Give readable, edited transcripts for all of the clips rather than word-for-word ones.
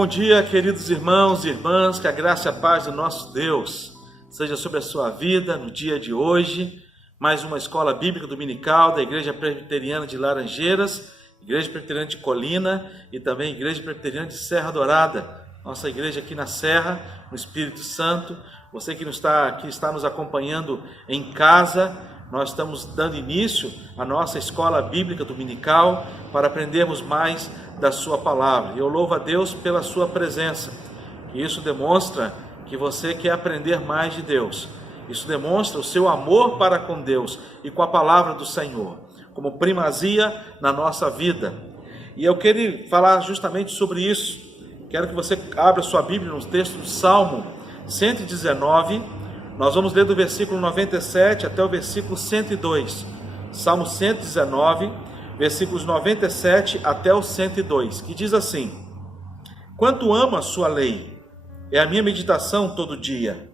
Bom dia, queridos irmãos e irmãs, que a graça e a paz do nosso Deus seja sobre a sua vida no dia de hoje. Mais uma escola bíblica dominical da Igreja Presbiteriana de Laranjeiras, Igreja Presbiteriana de Colina e também Igreja Presbiteriana de Serra Dourada. Nossa igreja aqui na Serra, no Espírito Santo. Você que está nos acompanhando em casa, nós estamos dando início à nossa escola bíblica dominical para aprendermos mais da sua palavra. E eu louvo a Deus pela sua presença. E isso demonstra que você quer aprender mais de Deus. Isso demonstra o seu amor para com Deus e com a palavra do Senhor, como primazia na nossa vida. E eu quero falar justamente sobre isso. Quero que você abra sua Bíblia no texto do Salmo 119. Nós vamos ler do versículo 97 até o versículo 102. Salmo 119, versículos 97 até o 102, que diz assim: Quanto amo a sua lei, é a minha meditação todo dia.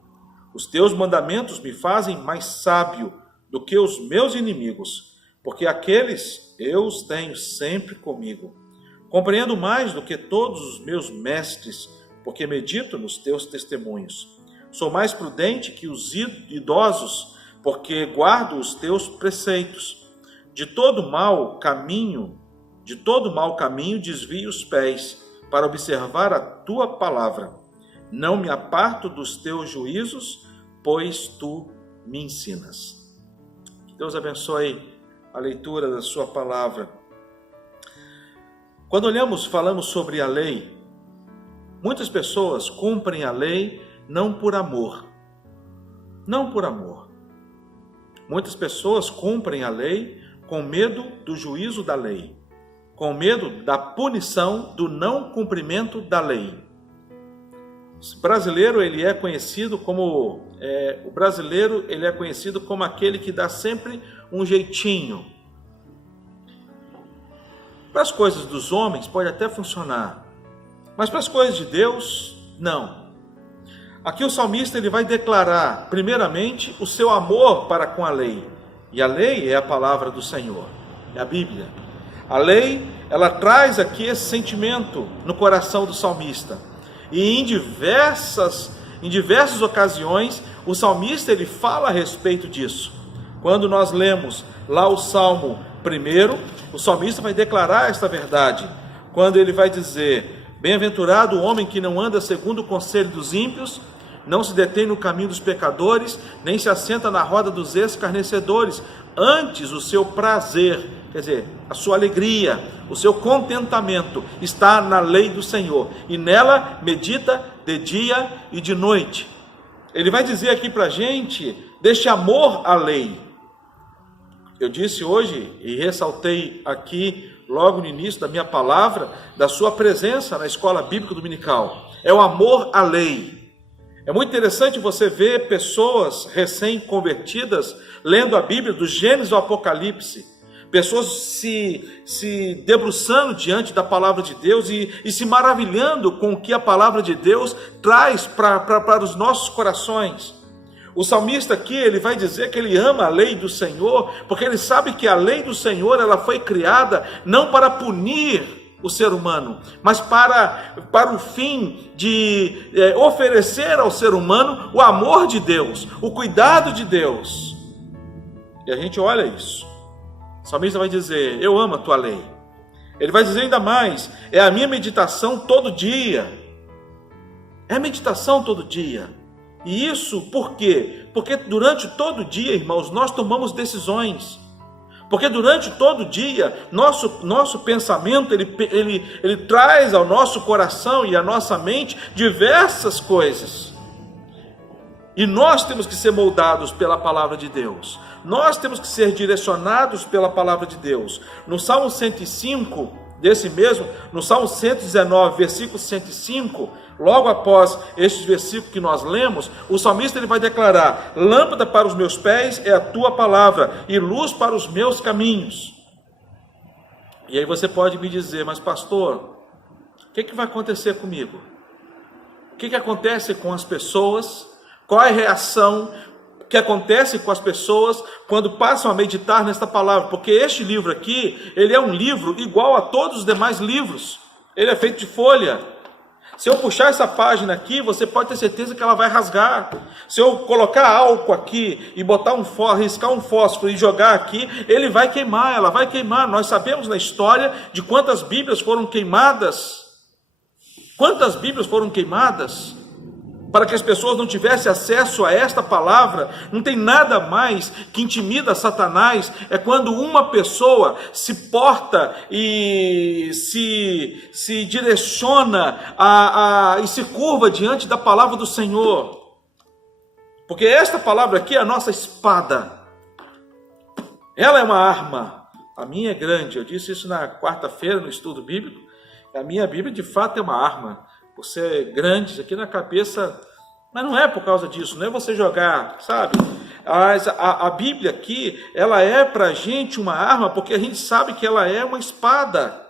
Os teus mandamentos me fazem mais sábio do que os meus inimigos, porque aqueles eu os tenho sempre comigo. Compreendo mais do que todos os meus mestres, porque medito nos teus testemunhos. Sou mais prudente que os idosos, porque guardo os teus preceitos. De todo mau caminho desvio os pés, para observar a tua palavra. Não me aparto dos teus juízos, pois tu me ensinas. Que Deus abençoe a leitura da sua palavra. Quando falamos sobre a lei, Muitas pessoas cumprem a lei não por amor. Não por amor. Muitas pessoas cumprem a lei com medo do juízo da lei, com medo da punição do não cumprimento da lei. O brasileiro ele é conhecido como aquele que dá sempre um jeitinho. Para as coisas dos homens pode até funcionar, mas para as coisas de Deus, não. Aqui o salmista ele vai declarar, primeiramente, o seu amor para com a lei. E a lei é a palavra do Senhor, é a Bíblia. A lei, ela traz aqui esse sentimento no coração do salmista. E em diversas ocasiões, o salmista ele fala a respeito disso. Quando nós lemos lá o Salmo 1, o salmista vai declarar esta verdade. Quando ele vai dizer: bem-aventurado o homem que não anda segundo o conselho dos ímpios, não se detém no caminho dos pecadores, nem se assenta na roda dos escarnecedores. Antes o seu prazer, quer dizer, a sua alegria, o seu contentamento está na lei do Senhor, e nela medita de dia e de noite. Ele vai dizer aqui para a gente deste amor à lei. Eu disse hoje e ressaltei aqui logo no início da minha palavra, da sua presença na escola bíblica dominical. É o amor à lei. É muito interessante você ver pessoas recém-convertidas lendo a Bíblia, do Gênesis ao Apocalipse. Pessoas se debruçando diante da palavra de Deus e se maravilhando com o que a palavra de Deus traz para os nossos corações. O salmista aqui, ele vai dizer que ele ama a lei do Senhor, porque ele sabe que a lei do Senhor, ela foi criada não para punir o ser humano, mas para o fim de oferecer ao ser humano o amor de Deus, o cuidado de Deus. E a gente olha isso. O salmista vai dizer: eu amo a tua lei. Ele vai dizer ainda mais: é a minha meditação todo dia. É a meditação todo dia. E isso por quê? Porque durante todo o dia, irmãos, nós tomamos decisões. Porque durante todo o dia, nosso pensamento, ele traz ao nosso coração e à nossa mente diversas coisas. E nós temos que ser moldados pela palavra de Deus. Nós temos que ser direcionados pela palavra de Deus. No Salmo 105, no Salmo 119, versículo 105, logo após estes versículos que nós lemos, o salmista ele vai declarar: lâmpada para os meus pés é a tua palavra e luz para os meus caminhos. E aí você pode me dizer: mas pastor, o que vai acontecer comigo? O que acontece com as pessoas? Qual é a reação que acontece com as pessoas quando passam a meditar nesta palavra? Porque este livro aqui, ele é um livro igual a todos os demais livros. Ele é feito de folha. Se eu puxar essa página aqui, você pode ter certeza que ela vai rasgar. Se eu colocar álcool aqui e riscar um fósforo e jogar aqui, ele vai queimar, ela vai queimar. Nós sabemos na história de quantas Bíblias foram queimadas. Quantas Bíblias foram queimadas? Para que as pessoas não tivessem acesso a esta palavra. Não tem nada mais que intimida Satanás, é quando uma pessoa se porta e se direciona e se curva diante da palavra do Senhor. Porque esta palavra aqui é a nossa espada. Ela é uma arma. A minha é grande. Eu disse isso na quarta-feira no estudo bíblico. A minha Bíblia de fato é uma arma. Por ser grande aqui na cabeça, mas não é por causa disso, não é você jogar, sabe? A Bíblia aqui, ela é para a gente uma arma, porque a gente sabe que ela é uma espada.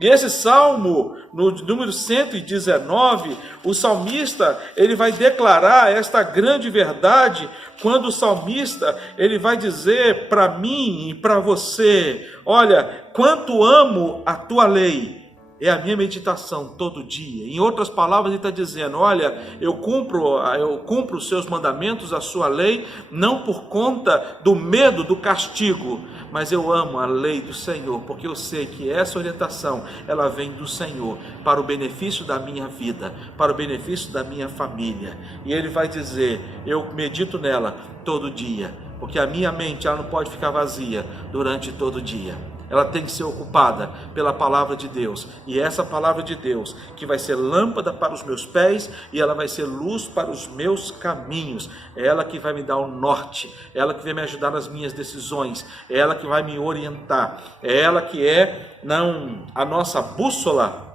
E esse salmo, no número 119, o salmista, ele vai declarar esta grande verdade, quando o salmista, ele vai dizer para mim e para você: olha, quanto amo a tua lei, é a minha meditação todo dia. Em outras palavras, ele está dizendo: olha, eu cumpro os seus mandamentos, a sua lei, não por conta do medo do castigo, mas eu amo a lei do Senhor, porque eu sei que essa orientação, ela vem do Senhor, para o benefício da minha vida, para o benefício da minha família. E ele vai dizer: eu medito nela todo dia, porque a minha mente ela não pode ficar vazia durante todo o dia. ela tem que ser ocupada pela palavra de Deus. E essa palavra de Deus, que vai ser lâmpada para os meus pés e ela vai ser luz para os meus caminhos. É ela que vai me dar o norte, é ela que vai me ajudar nas minhas decisões, é ela que vai me orientar, é ela que é a nossa bússola,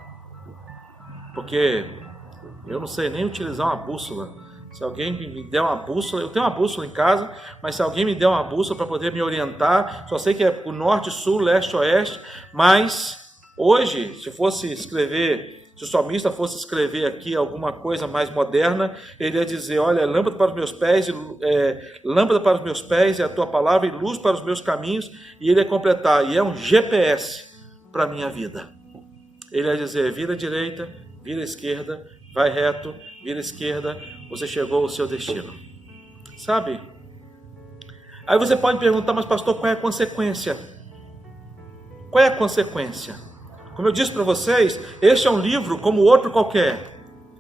porque eu não sei nem utilizar uma bússola. Se alguém me der uma bússola, eu tenho uma bússola em casa, mas se alguém me der uma bússola para poder me orientar, só sei que é o norte, sul, leste, oeste, mas hoje, se o salmista fosse escrever aqui alguma coisa mais moderna, ele ia dizer, olha, lâmpada para os meus pés, lâmpada para os meus pés é a tua palavra e luz para os meus caminhos, e ele ia completar, e é um GPS para a minha vida. Ele ia dizer, vira à direita, vira à esquerda, vai reto, vira à esquerda, você chegou ao seu destino. Sabe? Aí você pode perguntar, mas pastor, qual é a consequência? Qual é a consequência? Como eu disse para vocês, este é um livro como outro qualquer.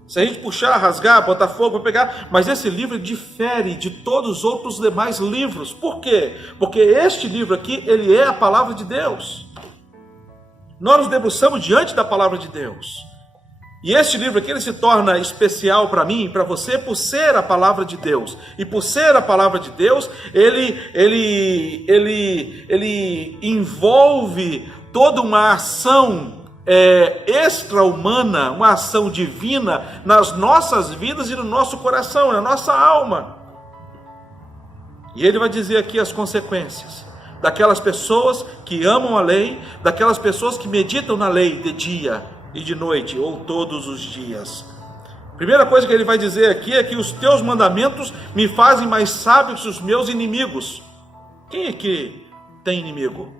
Se a gente puxar, rasgar, botar fogo, vai pegar, mas esse livro difere de todos os outros demais livros. Por quê? Porque este livro aqui, ele é a palavra de Deus. Nós nos debruçamos diante da palavra de Deus. E este livro aqui, ele se torna especial para mim e para você por ser a palavra de Deus. E por ser a palavra de Deus, ele envolve toda uma ação extra-humana, uma ação divina nas nossas vidas e no nosso coração, na nossa alma. E ele vai dizer aqui as consequências daquelas pessoas que amam a lei, daquelas pessoas que meditam na lei de dia e de noite, ou todos os dias. Primeira coisa que ele vai dizer aqui é que os teus mandamentos me fazem mais sábio que os meus inimigos. Quem é que tem inimigo?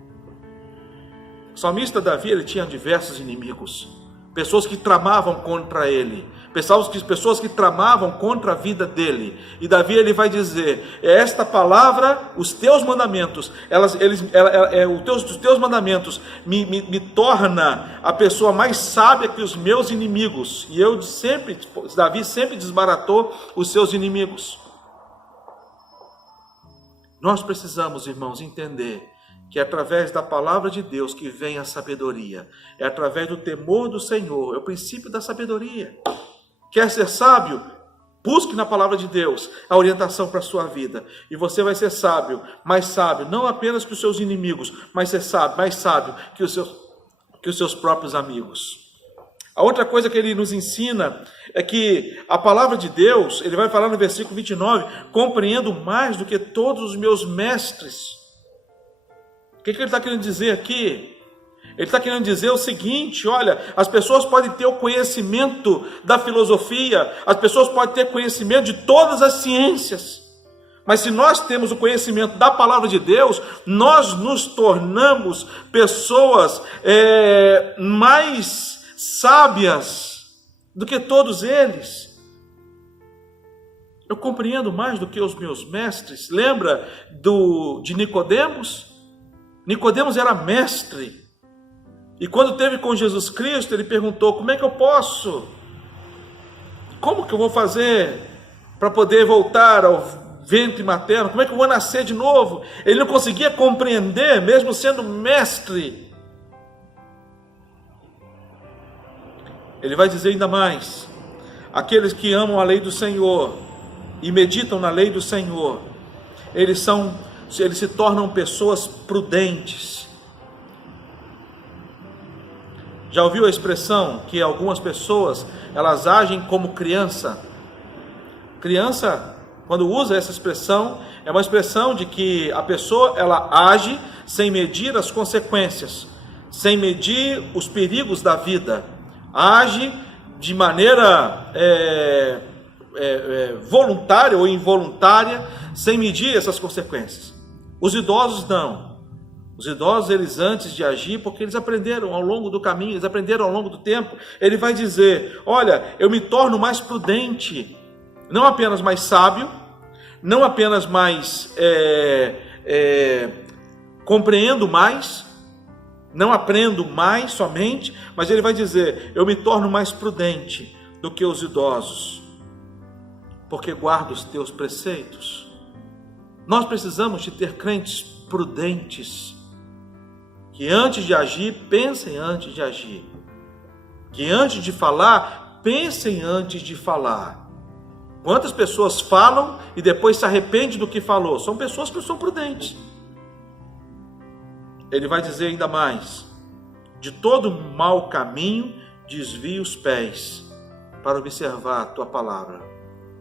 O salmista Davi, ele tinha diversos inimigos, pessoas que tramavam contra ele, pessoas que tramavam contra a vida dele. E Davi, ele vai dizer, esta palavra, os teus mandamentos, os teus mandamentos me torna a pessoa mais sábia que os meus inimigos. E Davi sempre desbaratou os seus inimigos. Nós precisamos, irmãos, entender que é através da palavra de Deus que vem a sabedoria, é através do temor do Senhor, é o princípio da sabedoria. Quer ser sábio? Busque na palavra de Deus a orientação para a sua vida, e você vai ser sábio, mais sábio, não apenas que os seus inimigos, mas ser sábio, mais sábio que os seus próprios amigos. A outra coisa que ele nos ensina é que a palavra de Deus, ele vai falar no versículo 29, compreendo mais do que todos os meus mestres. O que ele está querendo dizer aqui? Ele está querendo dizer o seguinte, olha, as pessoas podem ter o conhecimento da filosofia, as pessoas podem ter conhecimento de todas as ciências, mas se nós temos o conhecimento da palavra de Deus, nós nos tornamos pessoas mais sábias do que todos eles. Eu compreendo mais do que os meus mestres. Lembra de Nicodemos? Nicodemos era mestre. E quando esteve com Jesus Cristo, ele perguntou, como é que eu posso? Como que eu vou fazer para poder voltar ao ventre materno? Como é que eu vou nascer de novo? Ele não conseguia compreender, mesmo sendo mestre. Ele vai dizer ainda mais, aqueles que amam a lei do Senhor e meditam na lei do Senhor, eles se tornam pessoas prudentes. Já ouviu a expressão que algumas pessoas, elas agem como criança? Criança, quando usa essa expressão, é uma expressão de que a pessoa, ela age sem medir as consequências, sem medir os perigos da vida, age de maneira voluntária ou involuntária, sem medir essas consequências. Os idosos não. Os idosos, eles antes de agir, porque eles aprenderam ao longo do caminho, eles aprenderam ao longo do tempo, ele vai dizer, olha, eu me torno mais prudente, não apenas mais sábio, não apenas mais compreendo mais, não aprendo mais somente, mas ele vai dizer, eu me torno mais prudente do que os idosos, porque guardo os teus preceitos. Nós precisamos de ter crentes prudentes, que antes de agir, pensem antes de agir. Que antes de falar, pensem antes de falar. Quantas pessoas falam e depois se arrependem do que falou? São pessoas que não são prudentes. Ele vai dizer ainda mais: de todo mau caminho desvia os pés para observar a tua palavra.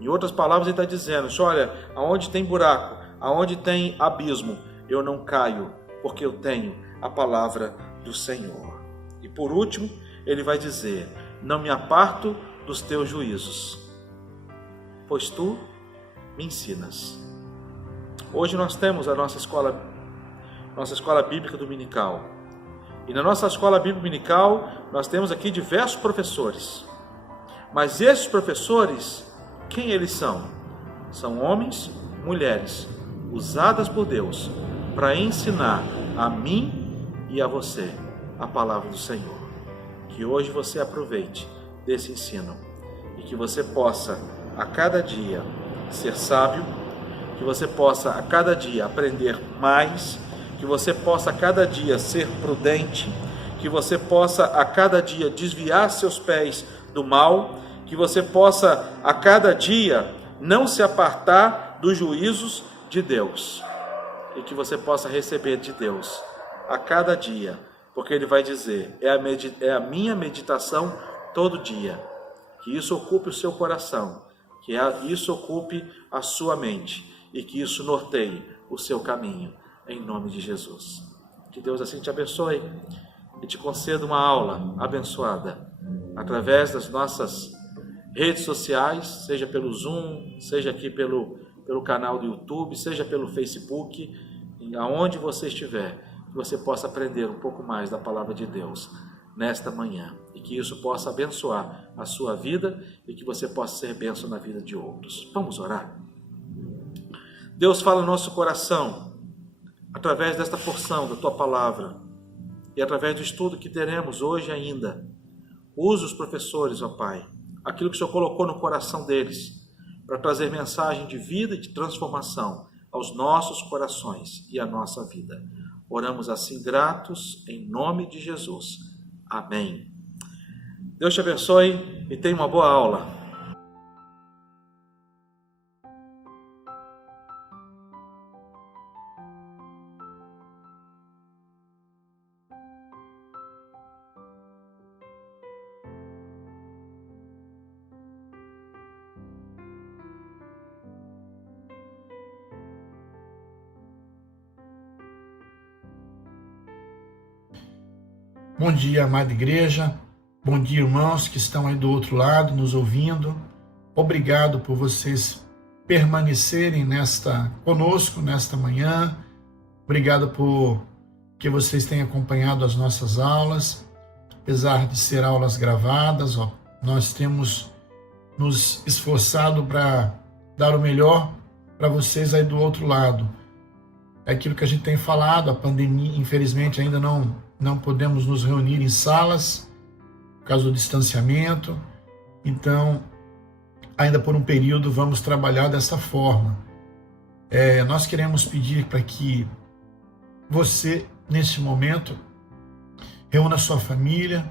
Em outras palavras, ele está dizendo: olha, aonde tem buraco, aonde tem abismo, eu não caio, porque eu tenho a palavra do Senhor. E por último, ele vai dizer: não me aparto dos teus juízos, pois tu me ensinas. Hoje nós temos a nossa escola bíblica dominical. E na nossa escola bíblica dominical, nós temos aqui diversos professores. Mas esses professores, quem eles são? São homens, mulheres, usadas por Deus para ensinar a mim e a você a palavra do Senhor. Que hoje você aproveite desse ensino e que você possa a cada dia ser sábio, que você possa a cada dia aprender mais, que você possa a cada dia ser prudente, que você possa a cada dia desviar seus pés do mal, que você possa a cada dia não se apartar dos juízos de Deus, e que você possa receber de Deus a cada dia, porque Ele vai dizer: é a minha meditação todo dia. Que isso ocupe o seu coração, que isso ocupe a sua mente e que isso norteie o seu caminho, em nome de Jesus. Que Deus assim te abençoe e te conceda uma aula abençoada através das nossas redes sociais, seja pelo Zoom, seja aqui pelo canal do YouTube, seja pelo Facebook, aonde você estiver, que você possa aprender um pouco mais da palavra de Deus nesta manhã, e que isso possa abençoar a sua vida e que você possa ser bênção na vida de outros. Vamos orar? Deus fala no nosso coração através desta porção da Tua palavra e através do estudo que teremos hoje ainda. Use os professores, ó Pai, aquilo que o Senhor colocou no coração deles, para trazer mensagem de vida e de transformação aos nossos corações e à nossa vida. Oramos assim gratos, em nome de Jesus. Amém. Deus te abençoe e tenha uma boa aula. Bom dia, amada igreja. Bom dia, irmãos que estão aí do outro lado nos ouvindo. Obrigado por vocês permanecerem conosco nesta manhã. Obrigado por que vocês tenham acompanhado as nossas aulas. Apesar de ser aulas gravadas, nós temos nos esforçado para dar o melhor para vocês aí do outro lado. É aquilo que a gente tem falado, a pandemia, infelizmente, ainda não podemos nos reunir em salas, por causa do distanciamento. Então, ainda por um período, vamos trabalhar dessa forma. Nós queremos pedir para que você, neste momento, reúna sua família,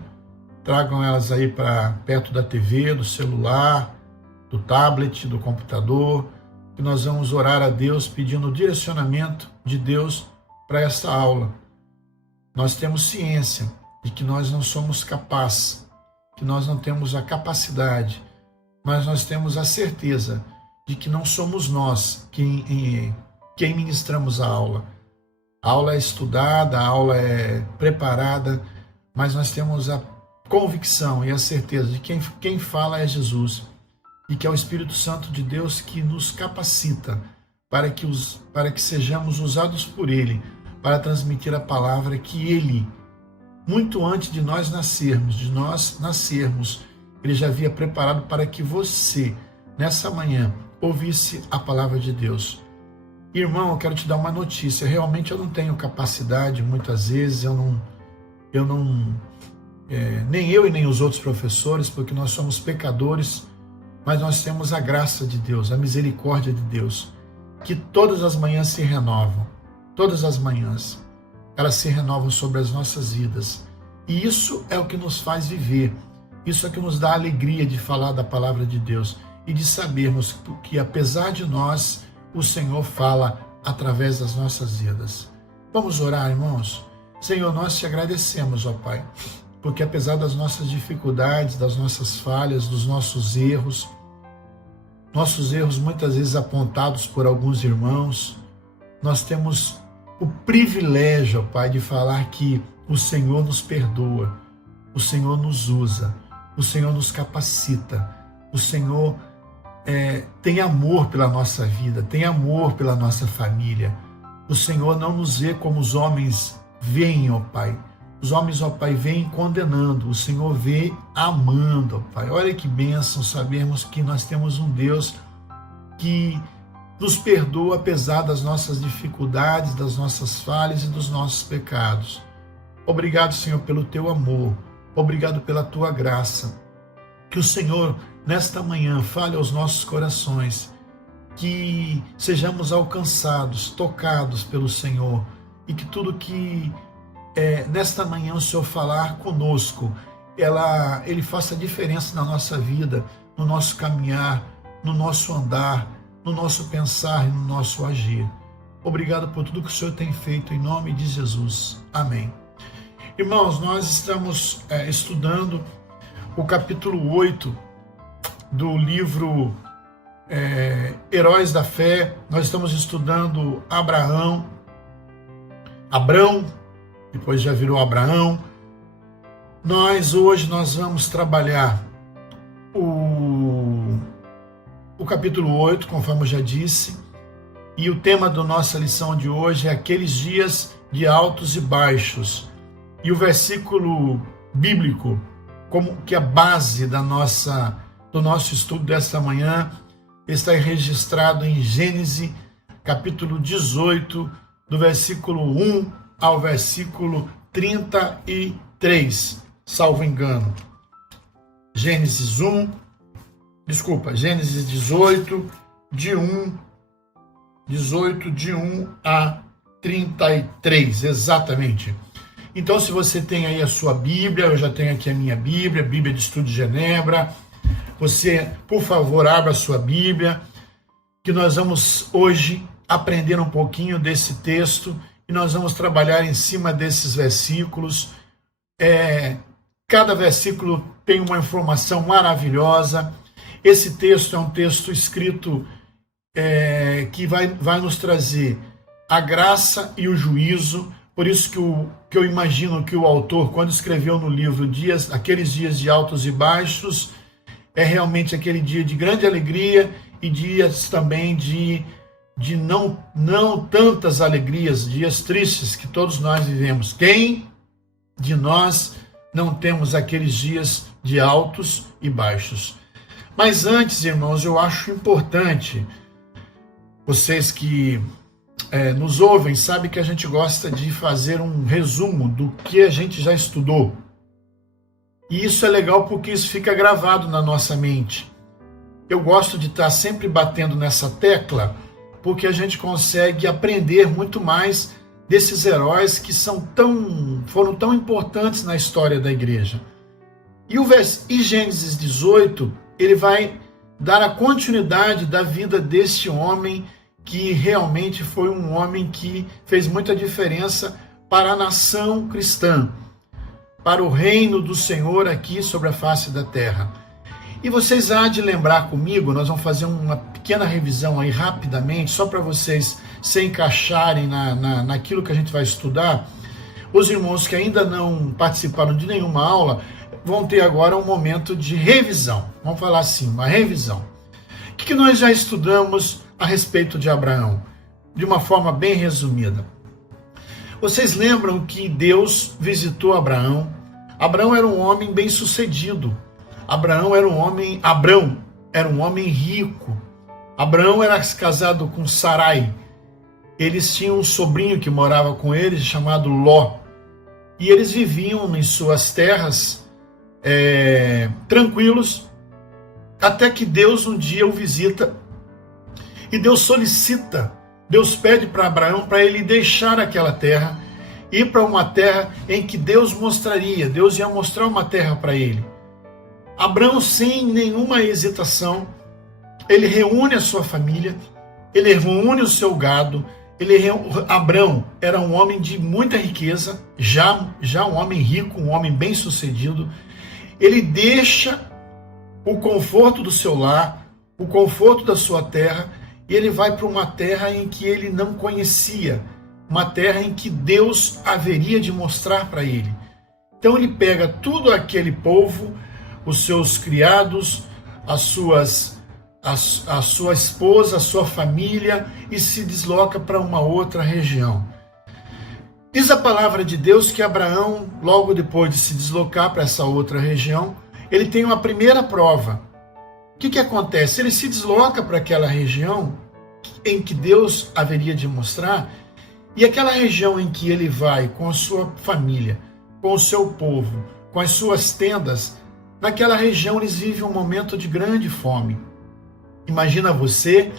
tragam elas aí para perto da TV, do celular, do tablet, do computador, e nós vamos orar a Deus pedindo o direcionamento de Deus para essa aula. Nós temos ciência de que nós não somos capazes, que nós não temos a capacidade, mas nós temos a certeza de que não somos nós quem ministramos a aula. A aula é estudada, a aula é preparada, mas nós temos a convicção e a certeza de que quem fala é Jesus e que é o Espírito Santo de Deus que nos capacita para que sejamos usados por Ele para transmitir a palavra que Ele, muito antes de nós nascermos, Ele já havia preparado para que você, nessa manhã, ouvisse a palavra de Deus. Irmão, eu quero te dar uma notícia. Realmente eu não tenho capacidade, muitas vezes, nem eu e nem os outros professores, porque nós somos pecadores, mas nós temos a graça de Deus, a misericórdia de Deus, que todas as manhãs se renovam. Todas as manhãs. elas se renovam sobre as nossas vidas. E isso é o que nos faz viver. Isso é o que nos dá a alegria de falar da palavra de Deus e de sabermos que, apesar de nós, o Senhor fala através das nossas vidas. Vamos orar, irmãos? Senhor, nós te agradecemos, ó Pai, porque apesar das nossas dificuldades, das nossas falhas, dos nossos erros muitas vezes apontados por alguns irmãos, nós temos o privilégio, ó Pai, de falar que o Senhor nos perdoa, o Senhor nos usa, o Senhor nos capacita, o Senhor tem amor pela nossa vida, tem amor pela nossa família. O Senhor não nos vê como os homens veem, ó Pai. Os homens, ó Pai, veem condenando, o Senhor vê amando, ó Pai. Olha que bênção sabermos que nós temos um Deus que nos perdoa apesar das nossas dificuldades, das nossas falhas e dos nossos pecados. Obrigado, Senhor, pelo teu amor. Obrigado pela tua graça. Que o Senhor, nesta manhã, fale aos nossos corações, que sejamos alcançados, tocados pelo Senhor, e que tudo que nesta manhã o Senhor falar conosco, ele faça diferença na nossa vida, no nosso caminhar, no nosso andar, no nosso pensar e no nosso agir. Obrigado por tudo que o Senhor tem feito, em nome de Jesus. Amém. Irmãos, nós estamos estudando o capítulo 8 do livro Heróis da Fé. Nós estamos estudando Abrão, depois já virou Abraão. Hoje nós vamos trabalhar o capítulo 8, conforme eu já disse, e o tema da nossa lição de hoje é aqueles dias de altos e baixos. E o versículo bíblico, como que a base do nosso estudo desta manhã, está registrado em Gênesis, capítulo 18, do versículo 1 ao versículo 33, salvo engano. Gênesis 18, de 1 a 33, exatamente. Então, se você tem aí a sua Bíblia, eu já tenho aqui a minha Bíblia, Bíblia de Estudo de Genebra. Você, por favor, abra a sua Bíblia, que nós vamos hoje aprender um pouquinho desse texto e nós vamos trabalhar em cima desses versículos. Cada versículo tem uma informação maravilhosa. Esse texto é um texto escrito que vai nos trazer a graça e o juízo. Por isso que eu imagino que o autor, quando escreveu no livro aqueles dias de altos e baixos, é realmente aquele dia de grande alegria e dias também de não tantas alegrias, dias tristes que todos nós vivemos. Quem de nós não temos aqueles dias de altos e baixos? Mas antes, irmãos, eu acho importante, vocês que nos ouvem, sabem que a gente gosta de fazer um resumo do que a gente já estudou. E isso é legal porque isso fica gravado na nossa mente. Eu gosto de estar sempre batendo nessa tecla, porque a gente consegue aprender muito mais desses heróis que foram tão importantes na história da igreja. E Gênesis 18, ele vai dar a continuidade da vida deste homem que realmente foi um homem que fez muita diferença para a nação cristã, para o reino do Senhor aqui sobre a face da terra. E vocês há de lembrar comigo, nós vamos fazer uma pequena revisão aí rapidamente, só para vocês se encaixarem naquilo que a gente vai estudar. Os irmãos que ainda não participaram de nenhuma aula vão ter agora um momento de revisão. Vamos falar assim, uma revisão. O que nós já estudamos a respeito de Abraão? De uma forma bem resumida. Vocês lembram que Deus visitou Abraão? Abraão era um homem bem-sucedido. Abraão era um homem rico. Abraão era casado com Sarai. Eles tinham um sobrinho que morava com eles, chamado Ló. E eles viviam em suas terras tranquilos, até que Deus um dia o visita. E Deus pede para Abraão para ele deixar aquela terra ir para uma terra em que Deus mostraria, Deus ia mostrar uma terra para ele. Abraão, sem nenhuma hesitação, ele reúne a sua família, ele reúne o seu gado. Abraão era um homem de muita riqueza, já um homem rico, um homem bem-sucedido. Ele deixa o conforto do seu lar, o conforto da sua terra, e ele vai para uma terra em que ele não conhecia, uma terra em que Deus haveria de mostrar para ele. Então ele pega tudo aquele povo, os seus criados, a sua esposa, a sua família, e se desloca para uma outra região. Diz a palavra de Deus que Abraão, logo depois de se deslocar para essa outra região, ele tem uma primeira prova. O que acontece? Ele se desloca para aquela região em que Deus haveria de mostrar, e aquela região em que ele vai com a sua família, com o seu povo, com as suas tendas, naquela região eles vivem um momento de grande fome. Imagina você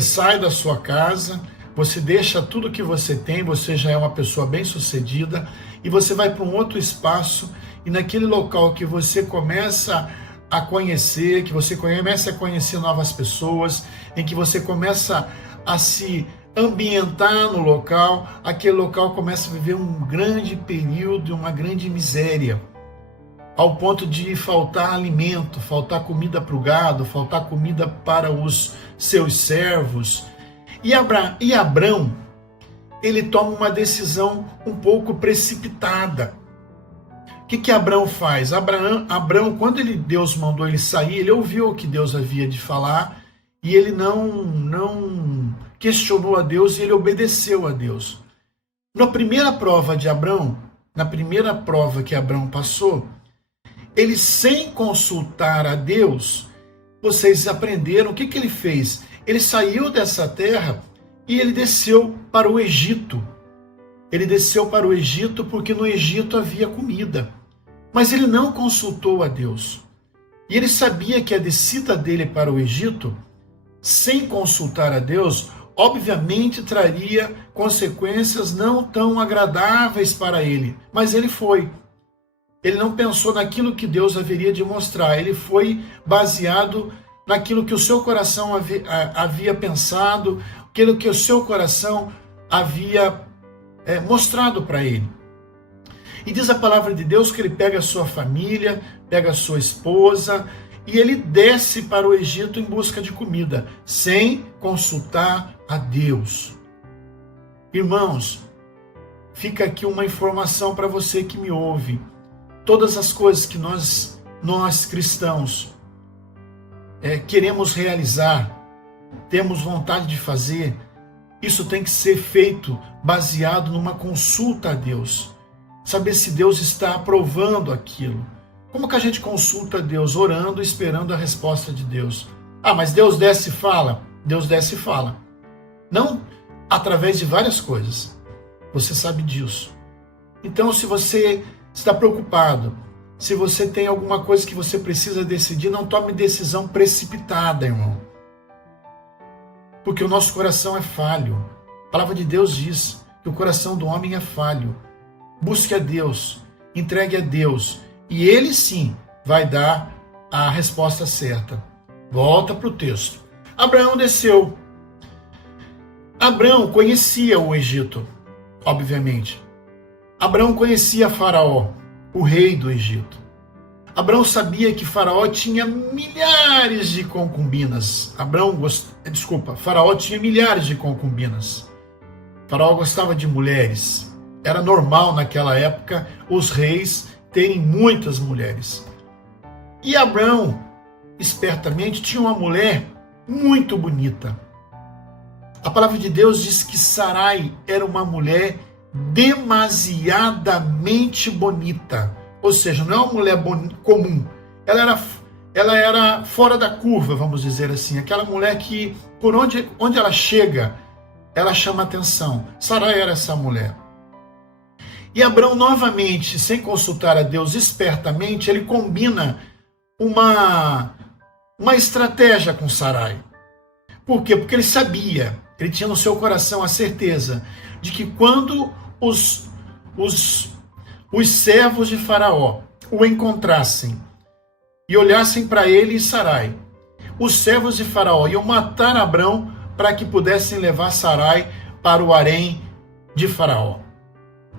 sai da sua casa, você deixa tudo que você tem, você já é uma pessoa bem-sucedida, e você vai para um outro espaço, e naquele local que você começa a conhecer, que você começa a conhecer novas pessoas, em que você começa a se ambientar no local, aquele local começa a viver um grande período, uma grande miséria, ao ponto de faltar alimento, faltar comida para o gado, faltar comida para os seus servos. E Abrão, ele toma uma decisão um pouco precipitada. O que Abrão faz? Abrão, quando Deus mandou ele sair, ele ouviu o que Deus havia de falar, e ele não questionou a Deus, e ele obedeceu a Deus. Na primeira prova de Abrão, na primeira prova que Abrão passou, ele, sem consultar a Deus, vocês aprenderam o que ele fez? Ele saiu dessa terra e ele desceu para o Egito. Ele desceu para o Egito porque no Egito havia comida. Mas ele não consultou a Deus. E ele sabia que a descida dele para o Egito, sem consultar a Deus, obviamente traria consequências não tão agradáveis para ele. Mas ele foi. Ele não pensou naquilo que Deus haveria de mostrar. Ele foi baseado naquilo que o seu coração havia pensado, aquilo que o seu coração havia mostrado para ele. E diz a palavra de Deus que ele pega a sua família, pega a sua esposa, e ele desce para o Egito em busca de comida, sem consultar a Deus. Irmãos, fica aqui uma informação para você que me ouve. Todas as coisas que nós cristãos queremos realizar, temos vontade de fazer, isso tem que ser feito baseado numa consulta a Deus. Saber se Deus está aprovando aquilo. Como que a gente consulta a Deus? Orando, esperando a resposta de Deus. Ah, mas Deus desce e fala? Deus desce e fala. Não através de várias coisas. Você sabe disso. Então, se você está preocupado, se você tem alguma coisa que você precisa decidir, não tome decisão precipitada, irmão. Porque o nosso coração é falho. A palavra de Deus diz que o coração do homem é falho. Busque a Deus, entregue a Deus, e Ele sim vai dar a resposta certa. Volta para o texto. Abraão desceu. Abraão conhecia o Egito, obviamente. Abraão conhecia Faraó, o rei do Egito. Abraão sabia que Faraó tinha milhares de concubinas. Faraó tinha milhares de concubinas. Faraó gostava de mulheres. Era normal naquela época os reis terem muitas mulheres. E Abraão, espertamente, tinha uma mulher muito bonita. A palavra de Deus diz que Sarai era uma mulher demasiadamente bonita. Ou seja, não é uma mulher comum. Ela era fora da curva, vamos dizer assim. Aquela mulher que, por onde ela chega, ela chama atenção. Sarai era essa mulher. E Abraão, novamente, sem consultar a Deus espertamente, ele combina uma estratégia com Sarai. Por quê? Porque ele sabia, ele tinha no seu coração a certeza de que quando os os servos de Faraó o encontrassem e olhassem para ele e Sarai, os servos de Faraó iam matar Abrão para que pudessem levar Sarai para o harém de Faraó.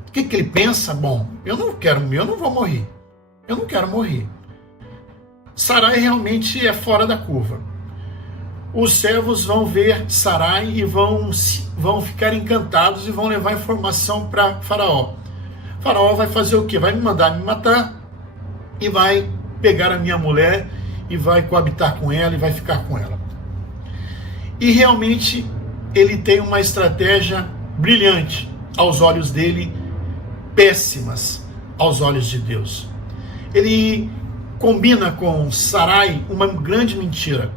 O que ele pensa? Bom, eu não vou morrer. Eu não quero morrer. Sarai realmente é fora da curva. Os servos vão ver Sarai e vão ficar encantados e vão levar informação para Faraó. Faraó vai fazer o quê? Vai me mandar me matar e vai pegar a minha mulher e vai coabitar com ela e vai ficar com ela. E realmente ele tem uma estratégia brilhante aos olhos dele, péssimas aos olhos de Deus. Ele combina com Sarai uma grande mentira.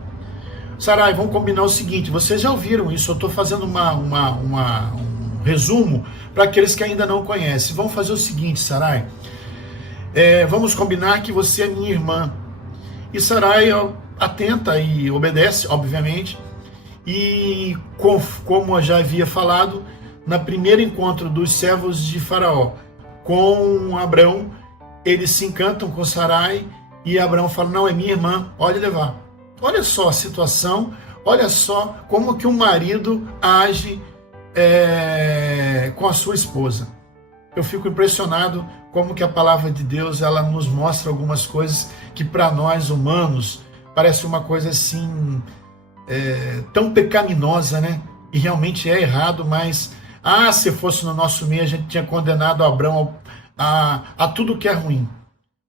Sarai, vamos combinar o seguinte, vocês já ouviram isso, eu estou fazendo um resumo para aqueles que ainda não conhecem. Vamos fazer o seguinte, Sarai, vamos combinar que você é minha irmã. E Sarai atenta e obedece, obviamente, e como eu já havia falado, no primeiro encontro dos servos de Faraó com Abrão, eles se encantam com Sarai e Abrão fala, não, é minha irmã, pode levar. Olha só a situação, olha só como que um marido age com a sua esposa. Eu fico impressionado como que a palavra de Deus ela nos mostra algumas coisas que para nós humanos parece uma coisa assim tão pecaminosa, né? E realmente é errado, mas se fosse no nosso meio a gente tinha condenado Abrão a tudo que é ruim,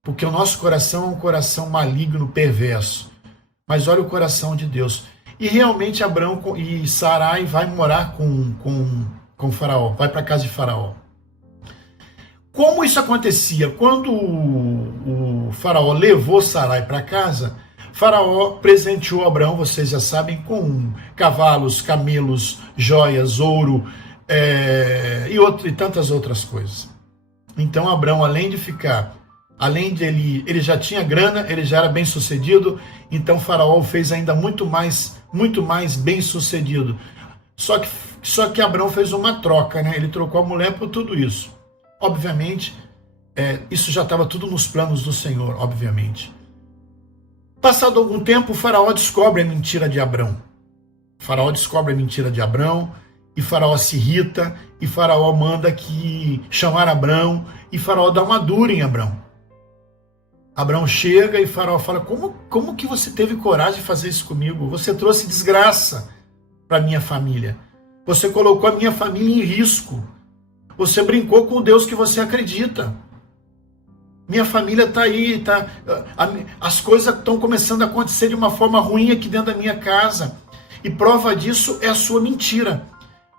porque o nosso coração é um coração maligno, perverso. Mas olha o coração de Deus. E realmente Abrão e Sarai vai morar com Faraó, vai para a casa de Faraó. Como isso acontecia? Quando o Faraó levou Sarai para casa, Faraó presenteou Abrão, vocês já sabem, com cavalos, camelos, joias, ouro e tantas outras coisas. Então Abrão, além de ele já tinha grana, ele já era bem sucedido, então Faraó o fez ainda muito mais bem sucedido. Só que Abrão fez uma troca, né? Ele trocou a mulher por tudo isso. Obviamente, isso já estava tudo nos planos do Senhor, obviamente. Passado algum tempo, o Faraó descobre a mentira de Abrão. Faraó descobre a mentira de Abrão, e Faraó se irrita, e Faraó manda chamar Abrão, e Faraó dá uma dura em Abrão. Abrão chega e Faraó fala, como que você teve coragem de fazer isso comigo? Você trouxe desgraça para minha família. Você colocou a minha família em risco. Você brincou com o Deus que você acredita. Minha família está aí, as coisas estão começando a acontecer de uma forma ruim aqui dentro da minha casa. E prova disso é a sua mentira.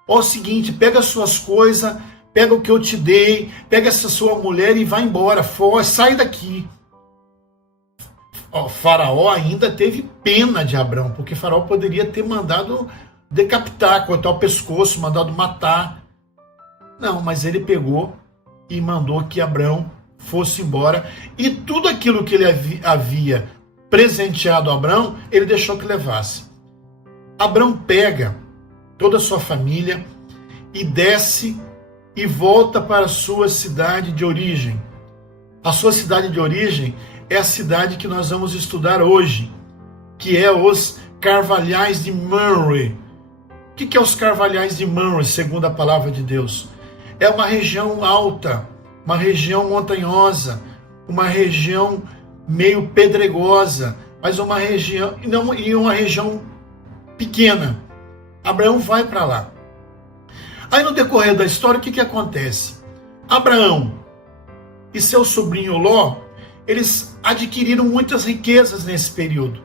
Ó, o seguinte, pega as suas coisas, pega o que eu te dei, pega essa sua mulher e vai embora, sai daqui. Faraó ainda teve pena de Abrão, porque Faraó poderia ter mandado decapitar, cortar o pescoço, mandado matar. Não, mas ele pegou e mandou que Abrão fosse embora. E tudo aquilo que ele havia presenteado a Abrão, ele deixou que levasse. Abrão pega toda a sua família e desce e volta para a sua cidade de origem. A sua cidade de origem é a cidade que nós vamos estudar hoje, que é os Carvalhais de Mamre. O que é os Carvalhais de Mamre, segundo a palavra de Deus? É uma região alta, uma região montanhosa, uma região meio pedregosa, mas uma região pequena. Abraão vai para lá. Aí no decorrer da história, o que acontece? Abraão e seu sobrinho Ló, eles adquiriram muitas riquezas nesse período,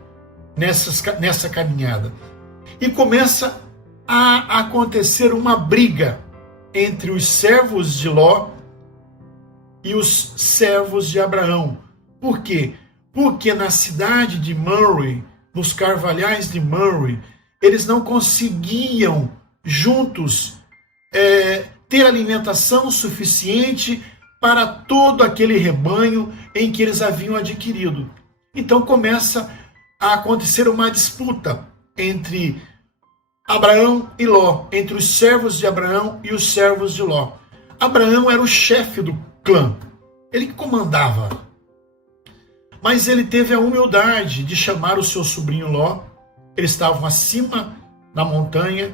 nessa caminhada. E começa a acontecer uma briga entre os servos de Ló e os servos de Abraão. Por quê? Porque na cidade de Mamre, nos Carvalhais de Mamre, eles não conseguiam juntos ter alimentação suficiente para todo aquele rebanho em que eles haviam adquirido. Então começa a acontecer uma disputa entre Abraão e Ló, entre os servos de Abraão e os servos de Ló. Abraão era o chefe do clã, ele que comandava. Mas ele teve a humildade de chamar o seu sobrinho Ló. Eles estavam acima na montanha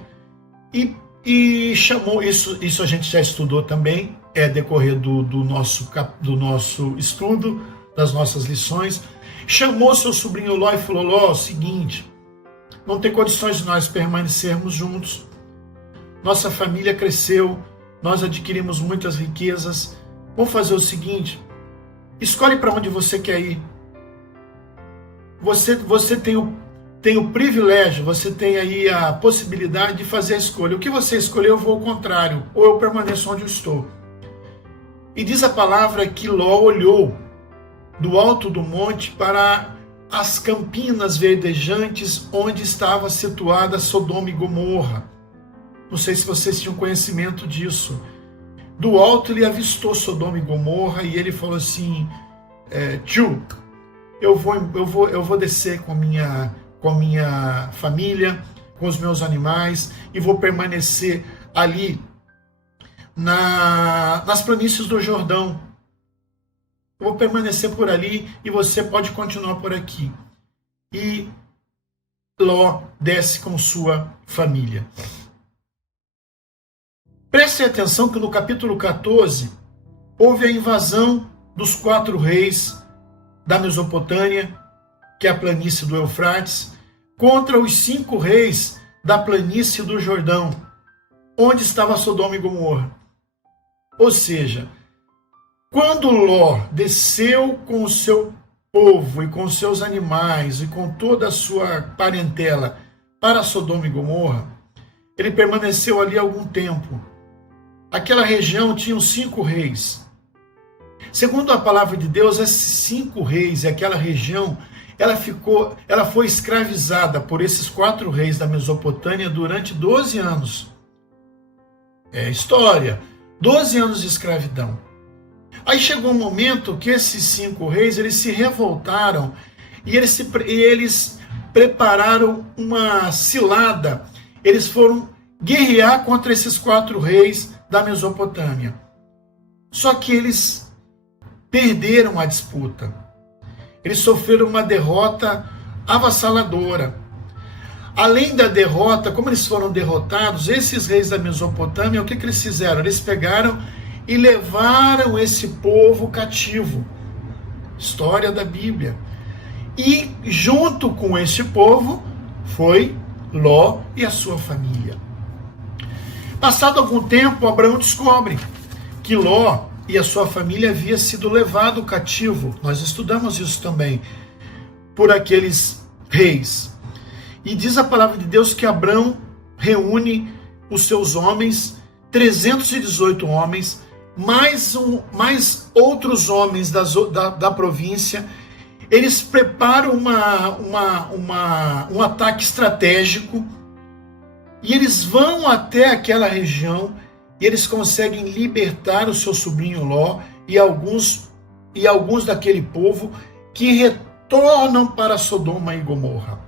e chamou, isso a gente já estudou também, decorrer do nosso estudo, das nossas lições. Chamou seu sobrinho Ló e falou: Ló, é o seguinte, não tem condições de nós permanecermos juntos. Nossa família cresceu, nós adquirimos muitas riquezas. Vamos fazer o seguinte, escolhe para onde você quer ir. Você tem o privilégio, você tem aí a possibilidade de fazer a escolha. O que você escolher, eu vou ao contrário, ou eu permaneço onde eu estou. E diz a palavra que Ló olhou do alto do monte para as campinas verdejantes onde estava situada Sodoma e Gomorra. Não sei se vocês tinham conhecimento disso. Do alto ele avistou Sodoma e Gomorra e ele falou assim: tio, eu vou descer com a minha família, com os meus animais, e vou permanecer ali nas planícies do Jordão. Eu vou permanecer por ali e você pode continuar por aqui. E Ló desce com sua família. Prestem atenção que no capítulo 14 houve a invasão dos 4 reis da Mesopotâmia, que é a planície do Eufrates, contra os 5 reis da planície do Jordão, onde estava Sodoma e Gomorra. Ou seja, quando Ló desceu com o seu povo e com seus animais e com toda a sua parentela para Sodoma e Gomorra, ele permaneceu ali algum tempo. Aquela região tinha os 5 reis. Segundo a palavra de Deus, esses 5 reis e aquela região, ela foi escravizada por esses 4 reis da Mesopotâmia durante 12 anos. É história. 12 anos de escravidão. Aí chegou um momento que esses 5 reis, eles se revoltaram e eles prepararam uma cilada. Eles foram guerrear contra esses 4 reis da Mesopotâmia. Só que eles perderam a disputa. Eles sofreram uma derrota avassaladora. Além da derrota, como eles foram derrotados, esses reis da Mesopotâmia, o que eles fizeram? Eles pegaram e levaram esse povo cativo. História da Bíblia. E junto com esse povo foi Ló e a sua família. Passado algum tempo, Abraão descobre que Ló e a sua família havia sido levado cativo. Nós estudamos isso também, por aqueles reis. E diz a palavra de Deus que Abraão reúne os seus homens, 318 homens, mais outros homens da província. Eles preparam um ataque estratégico e eles vão até aquela região e eles conseguem libertar o seu sobrinho Ló e alguns daquele povo que retornam para Sodoma e Gomorra.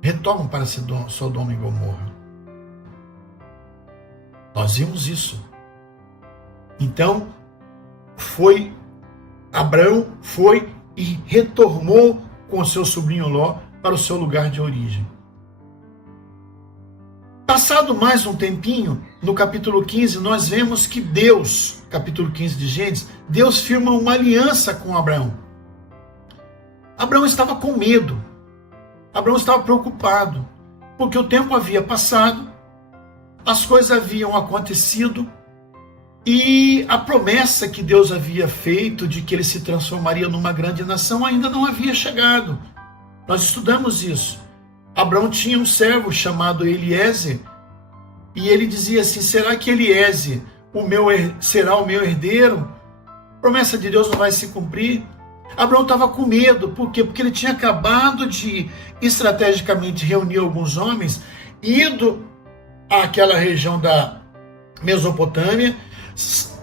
Retornam para Sodoma e Gomorra. Nós vimos isso. Então, Abraão foi e retornou com o seu sobrinho Ló para o seu lugar de origem. Passado mais um tempinho, no capítulo 15, nós vemos que Deus, capítulo 15 de Gênesis, Deus firma uma aliança com Abraão. Abraão estava com medo. Abraão estava preocupado, porque o tempo havia passado, as coisas haviam acontecido, e a promessa que Deus havia feito de que ele se transformaria numa grande nação ainda não havia chegado. Nós estudamos isso. Abraão tinha um servo chamado Eliezer, e ele dizia assim: será que Eliezer será o meu herdeiro? A promessa de Deus não vai se cumprir? Abraão estava com medo. Por quê? Porque ele tinha acabado de estrategicamente reunir alguns homens, ido àquela região da Mesopotâmia,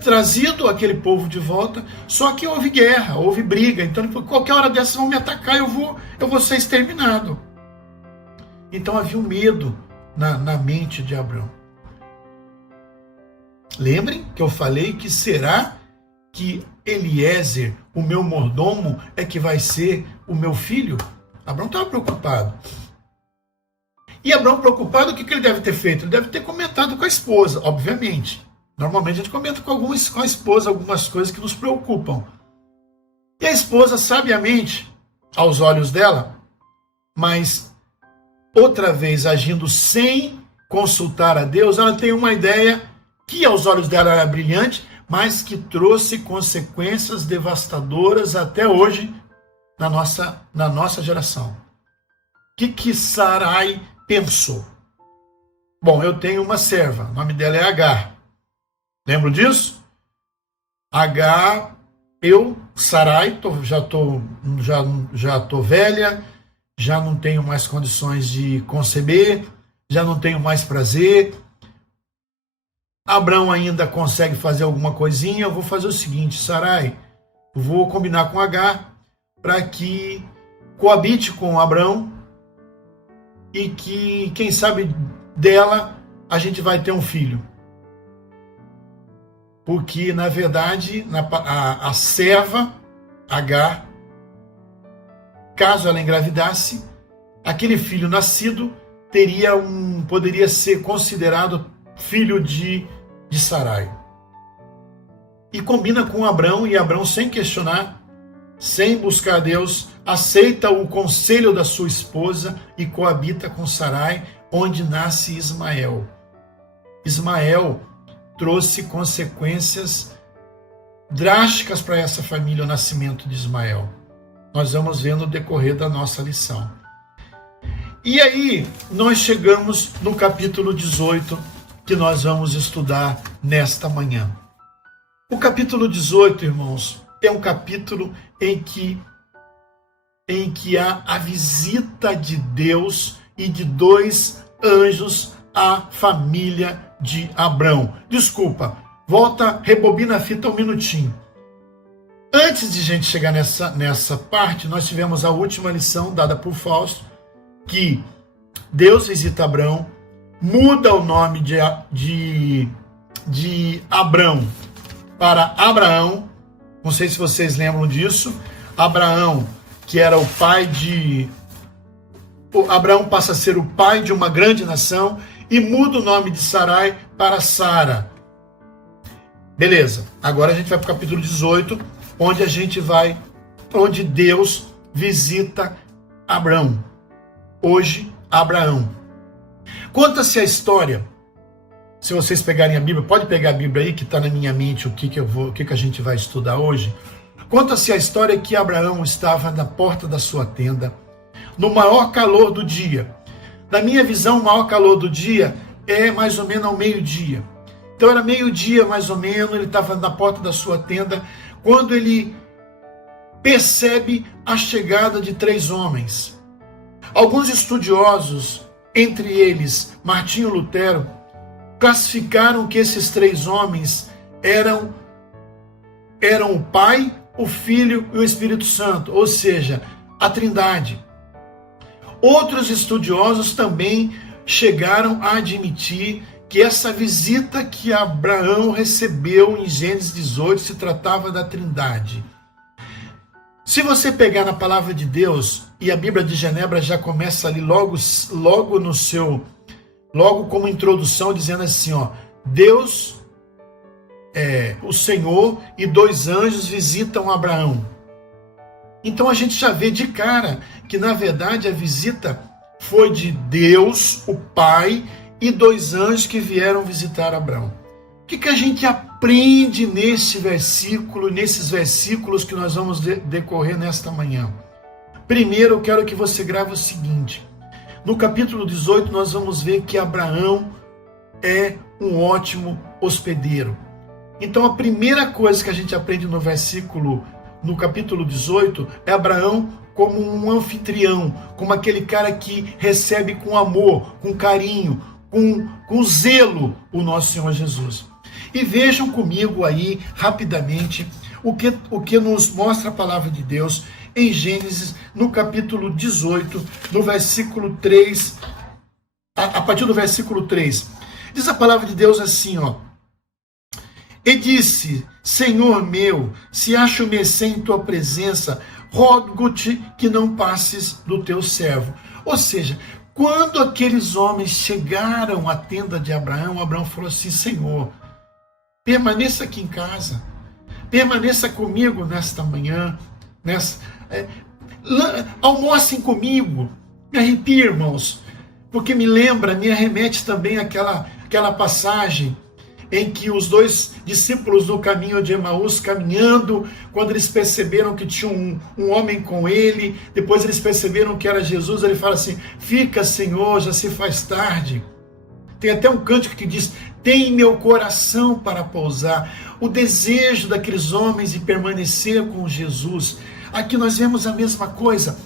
trazido aquele povo de volta, só que houve guerra, houve briga. Então ele falou: qualquer hora dessas vão me atacar, eu vou ser exterminado. Então havia um medo na mente de Abraão. Lembrem que eu falei que será que Eliezer, o meu mordomo, é que vai ser o meu filho? Abraão estava preocupado. E Abraão preocupado, o que ele deve ter feito? Ele deve ter comentado com a esposa, obviamente. Normalmente a gente comenta com a esposa algumas coisas que nos preocupam. E a esposa, sabiamente, aos olhos dela, mas outra vez agindo sem consultar a Deus, ela tem uma ideia que aos olhos dela era brilhante, mas que trouxe consequências devastadoras até hoje na nossa geração. O que Sarai pensou? Bom, eu tenho uma serva, o nome dela é Agar. Lembro disso? Agar, Sarai, já tô velha, já não tenho mais condições de conceber, já não tenho mais prazer. Abraão ainda consegue fazer alguma coisinha. Eu vou fazer o seguinte, Sarai, eu vou combinar com Agar para que coabite com Abraão e que, quem sabe, dela a gente vai ter um filho. Porque, na verdade, a serva, Agar, caso ela engravidasse, aquele filho nascido poderia ser considerado filho de Sarai. E combina com Abraão, e Abraão, sem questionar, sem buscar a Deus, aceita o conselho da sua esposa e coabita com Sarai, onde nasce Ismael. Ismael trouxe consequências drásticas para essa família, o nascimento de Ismael. Nós vamos ver no decorrer da nossa lição. E aí, nós chegamos no capítulo 18, que nós vamos estudar nesta manhã. O capítulo 18, irmãos, é um capítulo em que há a visita de Deus e de 2 anjos à família de Abrão. Desculpa, rebobina a fita um minutinho. Antes de a gente chegar nessa parte, nós tivemos a última lição dada por Fausto, que Deus visita Abrão, muda o nome de Abrão para Abraão. Não sei se vocês lembram disso. Abraão, que era o pai Abraão passa a ser o pai de uma grande nação e muda o nome de Sarai para Sara. Beleza, agora a gente vai para o capítulo 18, onde Deus visita Abrão. Hoje, Abraão. Conta-se a história, se vocês pegarem a Bíblia, pode pegar a Bíblia aí que está na minha mente o que a gente vai estudar hoje. Conta-se a história que Abraão estava na porta da sua tenda, no maior calor do dia. Na minha visão, o maior calor do dia é mais ou menos ao meio-dia. Então era meio-dia mais ou menos, ele estava na porta da sua tenda, quando ele percebe a chegada de 3 homens. Alguns estudiosos, entre eles Martinho Lutero, classificaram que esses 3 homens eram o Pai, o Filho e o Espírito Santo, ou seja, a Trindade. Outros estudiosos também chegaram a admitir que essa visita que Abraão recebeu em Gênesis 18 se tratava da Trindade. Se você pegar na palavra de Deus, e a Bíblia de Genebra já começa ali logo como introdução, dizendo assim, ó, Deus, o Senhor e 2 anjos visitam Abraão. Então a gente já vê de cara que, na verdade, a visita foi de Deus, o Pai, e 2 anjos que vieram visitar Abraão. O que a gente aprende nesses versículos que nós vamos decorrer nesta manhã? Primeiro, eu quero que você grave o seguinte. No capítulo 18, nós vamos ver que Abraão é um ótimo hospedeiro. Então, a primeira coisa que a gente aprende no capítulo 18, é Abraão como um anfitrião, como aquele cara que recebe com amor, com carinho, com zelo o nosso Senhor Jesus. E vejam comigo aí, rapidamente, o que nos mostra a palavra de Deus em Gênesis, no capítulo 18, no versículo 3, a partir do versículo 3. Diz a palavra de Deus assim, ó, e disse: Senhor meu, se acho mercê em tua presença, rogo-te que não passes do teu servo. Ou seja, quando aqueles homens chegaram à tenda de Abraão, Abraão falou assim: Senhor, permaneça aqui em casa, permaneça comigo nesta manhã, almocem comigo. Me arrepia, irmãos, porque me remete também àquela passagem em que os dois discípulos no caminho de Emaús, caminhando, quando eles perceberam que tinha um homem com ele, depois eles perceberam que era Jesus, ele fala assim: fica, Senhor, já se faz tarde. Tem até um cântico que diz: tem meu coração para pousar. O desejo daqueles homens de permanecer com Jesus. Aqui nós vemos a mesma coisa.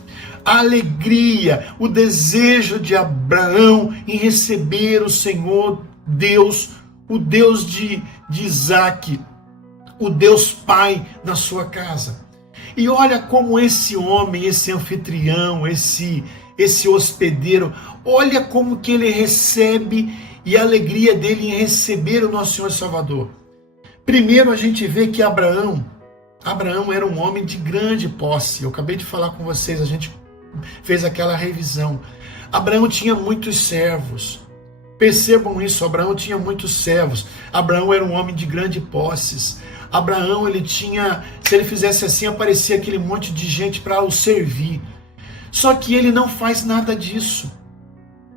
A alegria, o desejo de Abraão em receber o Senhor Deus, o Deus de Isaac, o Deus Pai na sua casa. E olha como esse homem, esse anfitrião, esse hospedeiro, olha como que ele recebe, e a alegria dele em receber o nosso Senhor Salvador. Primeiro a gente vê que Abraão era um homem de grande posse. Eu acabei de falar com vocês, a gente fez aquela revisão. Abraão tinha muitos servos. Percebam isso, Abraão tinha muitos servos. Abraão era um homem de grande posses. Abraão, ele tinha, se ele fizesse assim, aparecia aquele monte de gente para o servir. Só que ele não faz nada disso.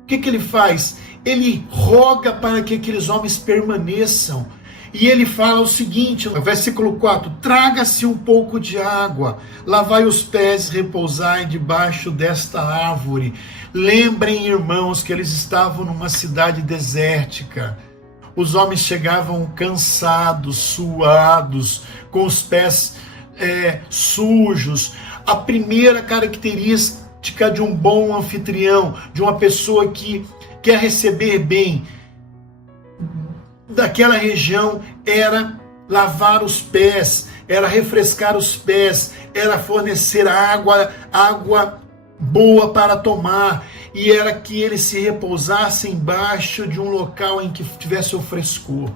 O que ele faz? Ele roga para que aqueles homens permaneçam. E ele fala o seguinte, no versículo 4, traga-se um pouco de água, lavai os pés, repousai debaixo desta árvore. Lembrem, irmãos, que eles estavam numa cidade desértica. Os homens chegavam cansados, suados, com os pés sujos. A primeira característica de um bom anfitrião, de uma pessoa que quer receber bem daquela região, era lavar os pés, era refrescar os pés, era fornecer água boa para tomar, e era que eles se repousassem embaixo de um local em que tivesse o frescor.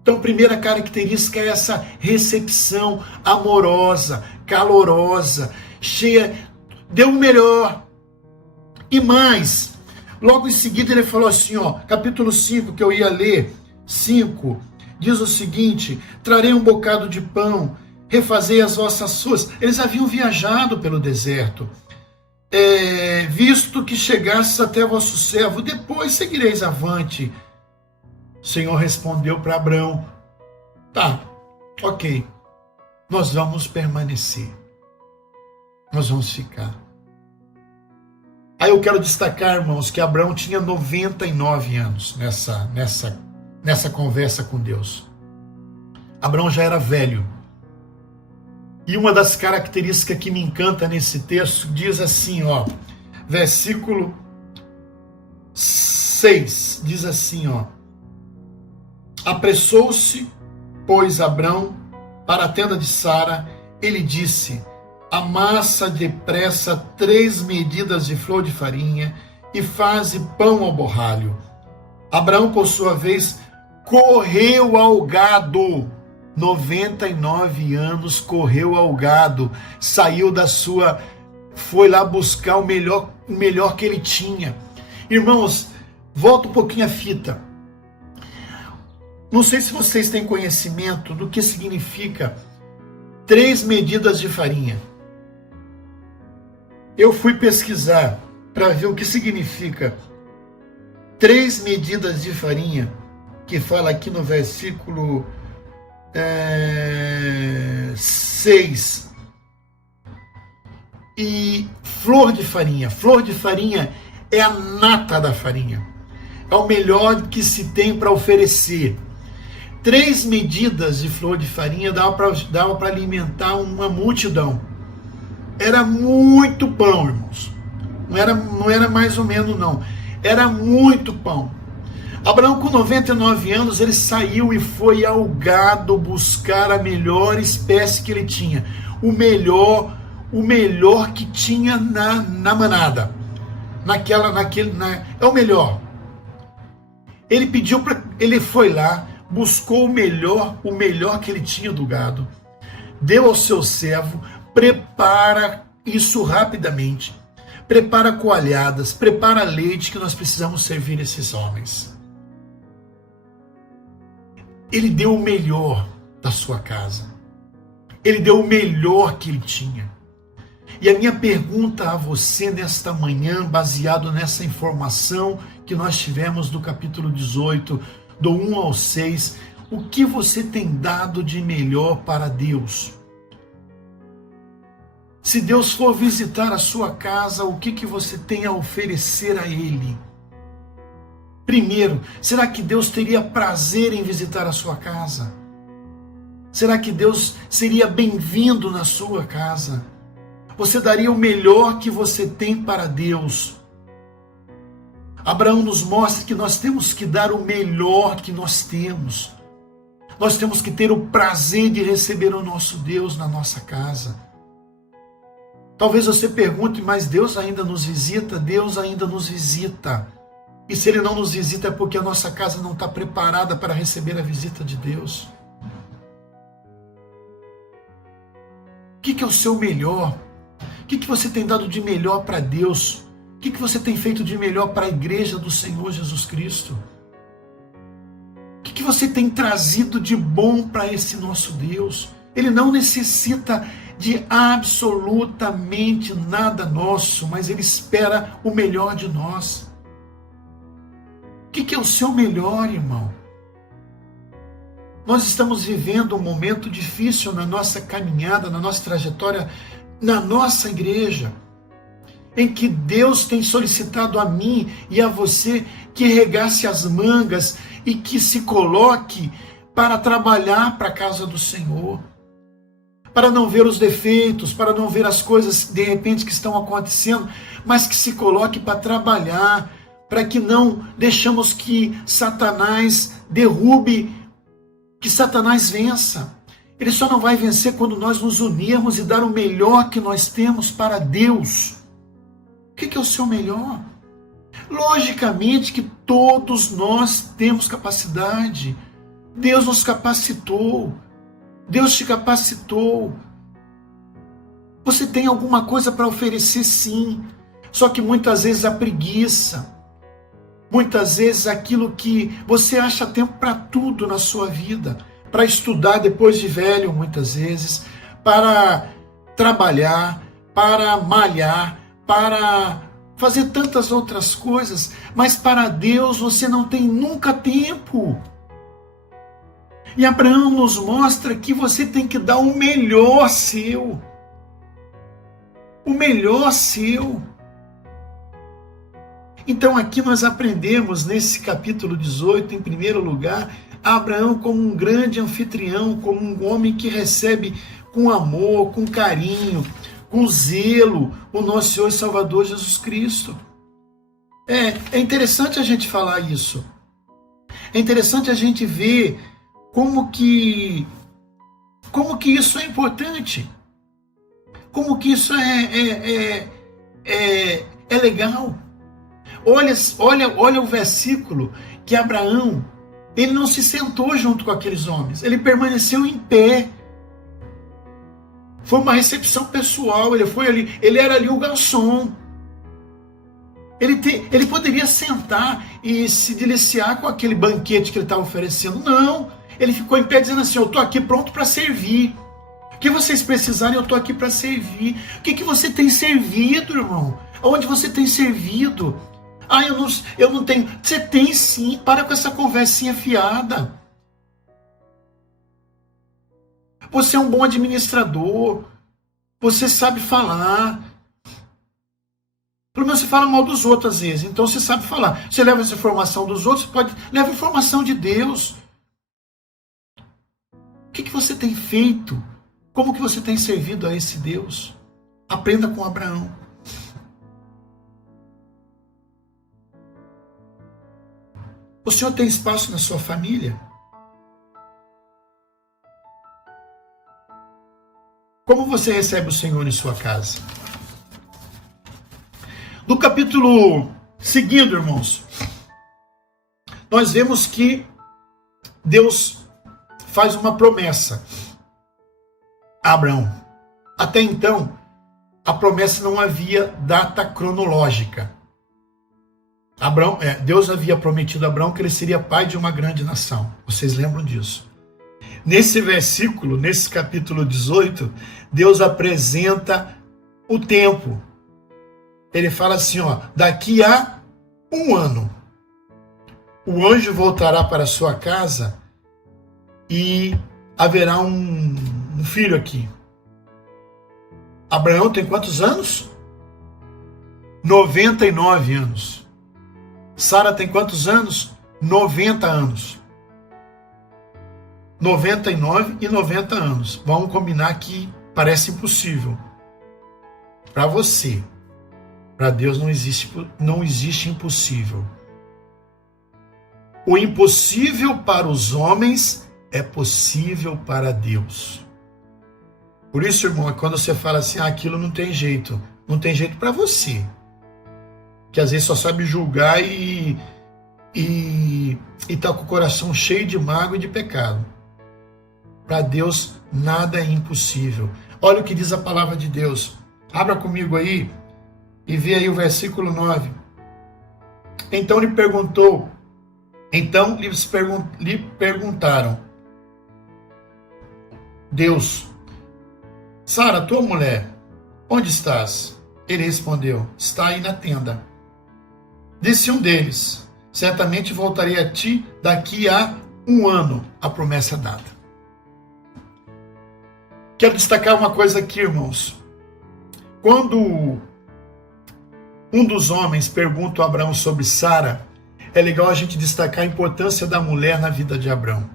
Então, primeira característica é essa recepção amorosa, calorosa, cheia, deu o melhor. E mais, logo em seguida ele falou assim, capítulo 5, que eu ia ler, 5, diz o seguinte: trarei um bocado de pão, refazei as vossas suas. Eles haviam viajado pelo deserto, visto que chegastes até vosso servo, depois seguireis avante. O Senhor respondeu para Abraão: tá, ok, nós vamos permanecer, nós vamos ficar. Aí eu quero destacar, irmãos, que Abraão tinha 99 anos nessa conversa com Deus. Abraão já era velho. E uma das características que me encanta nesse texto diz assim, versículo 6, diz assim, apressou-se, pois, Abraão para a tenda de Sara, ele disse: amassa depressa 3 medidas de flor de farinha e faze pão ao borralho. Abraão, por sua vez, correu ao gado. 99 anos, correu ao gado, saiu foi lá buscar o melhor que ele tinha. Irmãos, volta um pouquinho a fita. Não sei se vocês têm conhecimento do que significa 3 medidas de farinha. Eu fui pesquisar para ver o que significa 3 medidas de farinha, que fala aqui no versículo 6. E flor de farinha. Flor de farinha é a nata da farinha. É o melhor que se tem para oferecer. 3 medidas de flor de farinha dava para alimentar uma multidão. Era muito pão, irmãos. Não era mais ou menos, não. Era muito pão. Abraão, com 99 anos, ele saiu e foi ao gado buscar a melhor espécie que ele tinha. O melhor que tinha na manada. É o melhor. Ele foi lá, buscou o melhor que ele tinha do gado, deu ao seu servo, prepara isso rapidamente, prepara coalhadas, prepara leite, que nós precisamos servir esses homens. Ele deu o melhor da sua casa, ele deu o melhor que ele tinha. E a minha pergunta a você nesta manhã, baseado nessa informação que nós tivemos do capítulo 18, do 1 ao 6, o que você tem dado de melhor para Deus? Se Deus for visitar a sua casa, o que você tem a oferecer a Ele? Primeiro, será que Deus teria prazer em visitar a sua casa? Será que Deus seria bem-vindo na sua casa? Você daria o melhor que você tem para Deus? Abraão nos mostra que nós temos que dar o melhor que nós temos. Nós temos que ter o prazer de receber o nosso Deus na nossa casa. Talvez você pergunte, mas Deus ainda nos visita? Deus ainda nos visita. E se Ele não nos visita é porque a nossa casa não está preparada para receber a visita de Deus. O que é o seu melhor? O que você tem dado de melhor para Deus? O que você tem feito de melhor para a igreja do Senhor Jesus Cristo? O que você tem trazido de bom para esse nosso Deus? Ele não necessita de absolutamente nada nosso, mas Ele espera o melhor de nós. O que é o seu melhor, irmão? Nós estamos vivendo um momento difícil na nossa caminhada, na nossa trajetória, na nossa igreja, em que Deus tem solicitado a mim e a você que regasse as mangas e que se coloque para trabalhar para a casa do Senhor, para não ver os defeitos, para não ver as coisas de repente que estão acontecendo, mas que se coloque para trabalhar, para que não deixamos que Satanás derrube, que Satanás vença. Ele só não vai vencer quando nós nos unirmos e dar o melhor que nós temos para Deus. O que é o seu melhor? Logicamente que todos nós temos capacidade. Deus nos capacitou. Deus te capacitou. Você tem alguma coisa para oferecer, sim. Só que muitas vezes a preguiça, muitas vezes aquilo que você acha tempo para tudo na sua vida, para estudar depois de velho, muitas vezes, para trabalhar, para malhar, para fazer tantas outras coisas, mas para Deus você não tem nunca tempo. E Abraão nos mostra que você tem que dar o melhor seu. O melhor seu. Então aqui nós aprendemos nesse capítulo 18, em primeiro lugar, Abraão como um grande anfitrião, como um homem que recebe com amor, com carinho, com zelo o nosso Senhor e Salvador Jesus Cristo. É interessante a gente falar isso. É interessante a gente ver como que isso é importante. Como que isso é legal. Olha o versículo que Abraão, ele não se sentou junto com aqueles homens, ele permaneceu em pé. Foi uma recepção pessoal, ele era ali o garçom. Ele poderia sentar e se deliciar com aquele banquete que ele estava oferecendo. Não, ele ficou em pé dizendo assim, eu estou aqui pronto para servir. O que vocês precisarem, eu estou aqui para servir. O que você tem servido, irmão? Aonde você tem servido? Eu não tenho. Você tem sim, para com essa conversinha fiada. Você é um bom administrador. Você sabe falar. Pelo menos você fala mal dos outros às vezes. Então você sabe falar. Você leva essa informação dos outros, leva a informação de Deus. O que você tem feito? Como que você tem servido a esse Deus? Aprenda com Abraão. O Senhor tem espaço na sua família? Como você recebe o Senhor em sua casa? No capítulo seguinte, irmãos, nós vemos que Deus faz uma promessa a Abraão. Até então, a promessa não havia data cronológica. Deus havia prometido a Abraão que ele seria pai de uma grande nação. Vocês lembram disso? Nesse versículo, nesse capítulo 18, Deus apresenta o tempo. Ele fala assim, daqui a 1 ano, o anjo voltará para sua casa e haverá um filho aqui. Abraão tem quantos anos? 99 anos. Sara tem quantos anos? 90 anos. 99 e 90 anos. Vamos combinar que parece impossível. Para você. Para Deus não existe impossível. O impossível para os homens é possível para Deus. Por isso, irmão, quando você fala assim, aquilo não tem jeito para você. Que às vezes só sabe julgar e tá com o coração cheio de mágoa e de pecado. Para Deus nada é impossível. Olha o que diz a palavra de Deus. Abra comigo aí e vê aí o versículo 9. Então lhe perguntaram, Deus, Sara, tua mulher, onde estás? Ele respondeu, está aí na tenda. Disse um deles, certamente voltarei a ti daqui a 1 ano, a promessa dada. Quero destacar uma coisa aqui, irmãos. Quando um dos homens pergunta a Abraão sobre Sara, é legal a gente destacar a importância da mulher na vida de Abraão.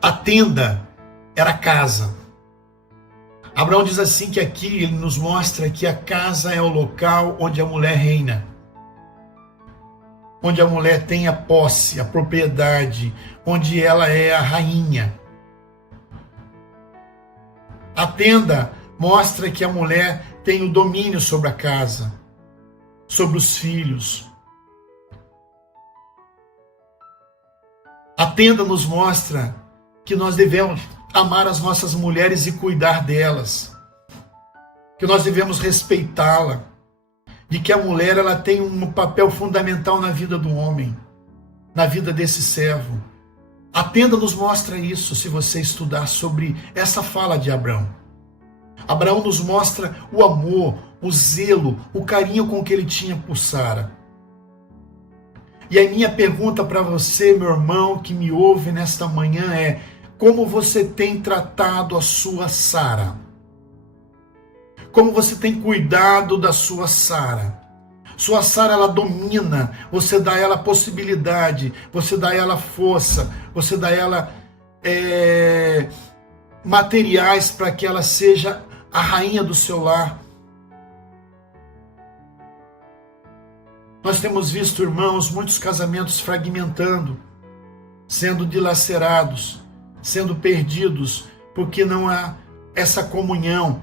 A tenda era a casa. Abraão diz assim que aqui ele nos mostra que a casa é o local onde a mulher reina. Onde a mulher tem a posse, a propriedade, onde ela é a rainha. A tenda mostra que a mulher tem o domínio sobre a casa, sobre os filhos. A tenda nos mostra que nós devemos amar as nossas mulheres e cuidar delas, que nós devemos respeitá-la, de que a mulher ela tem um papel fundamental na vida do homem, na vida desse servo. A tenda nos mostra isso, se você estudar sobre essa fala de Abraão. Abraão nos mostra o amor, o zelo, o carinho com que ele tinha por Sara. E a minha pergunta para você, meu irmão, que me ouve nesta manhã é: como você tem tratado a sua Sara? Como você tem cuidado da sua Sara? Sua Sara, ela domina, você dá a ela possibilidade, você dá a ela força, você dá a ela materiais para que ela seja a rainha do seu lar. Nós temos visto, irmãos, muitos casamentos fragmentando, sendo dilacerados, sendo perdidos, porque não há essa comunhão,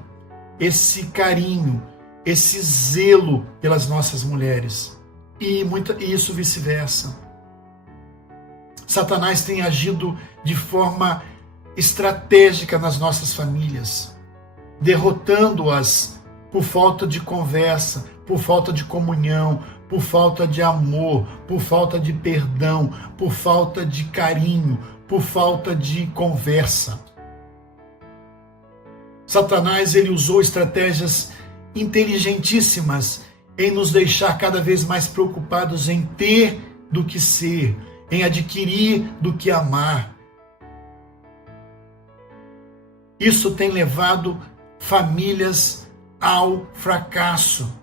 esse carinho, esse zelo pelas nossas mulheres. E isso vice-versa. Satanás tem agido de forma estratégica nas nossas famílias, derrotando-as por falta de conversa, por falta de comunhão, por falta de amor, por falta de perdão, por falta de carinho, por falta de conversa. Satanás, ele usou estratégias inteligentíssimas em nos deixar cada vez mais preocupados em ter do que ser, em adquirir do que amar. Isso tem levado famílias ao fracasso.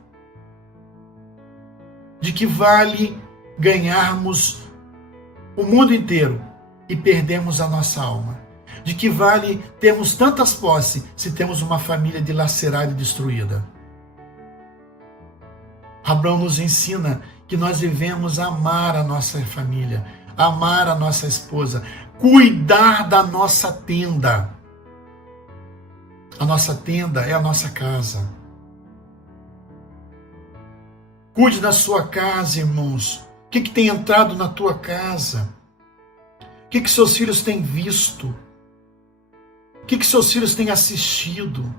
De que vale ganharmos o mundo inteiro e perdermos a nossa alma? De que vale termos tantas posses se temos uma família dilacerada e destruída? Abraão nos ensina que nós devemos amar a nossa família, amar a nossa esposa, cuidar da nossa tenda. A nossa tenda é a nossa casa. Cuide da sua casa, irmãos. O que tem entrado na tua casa? que seus filhos têm visto? O que seus filhos têm assistido?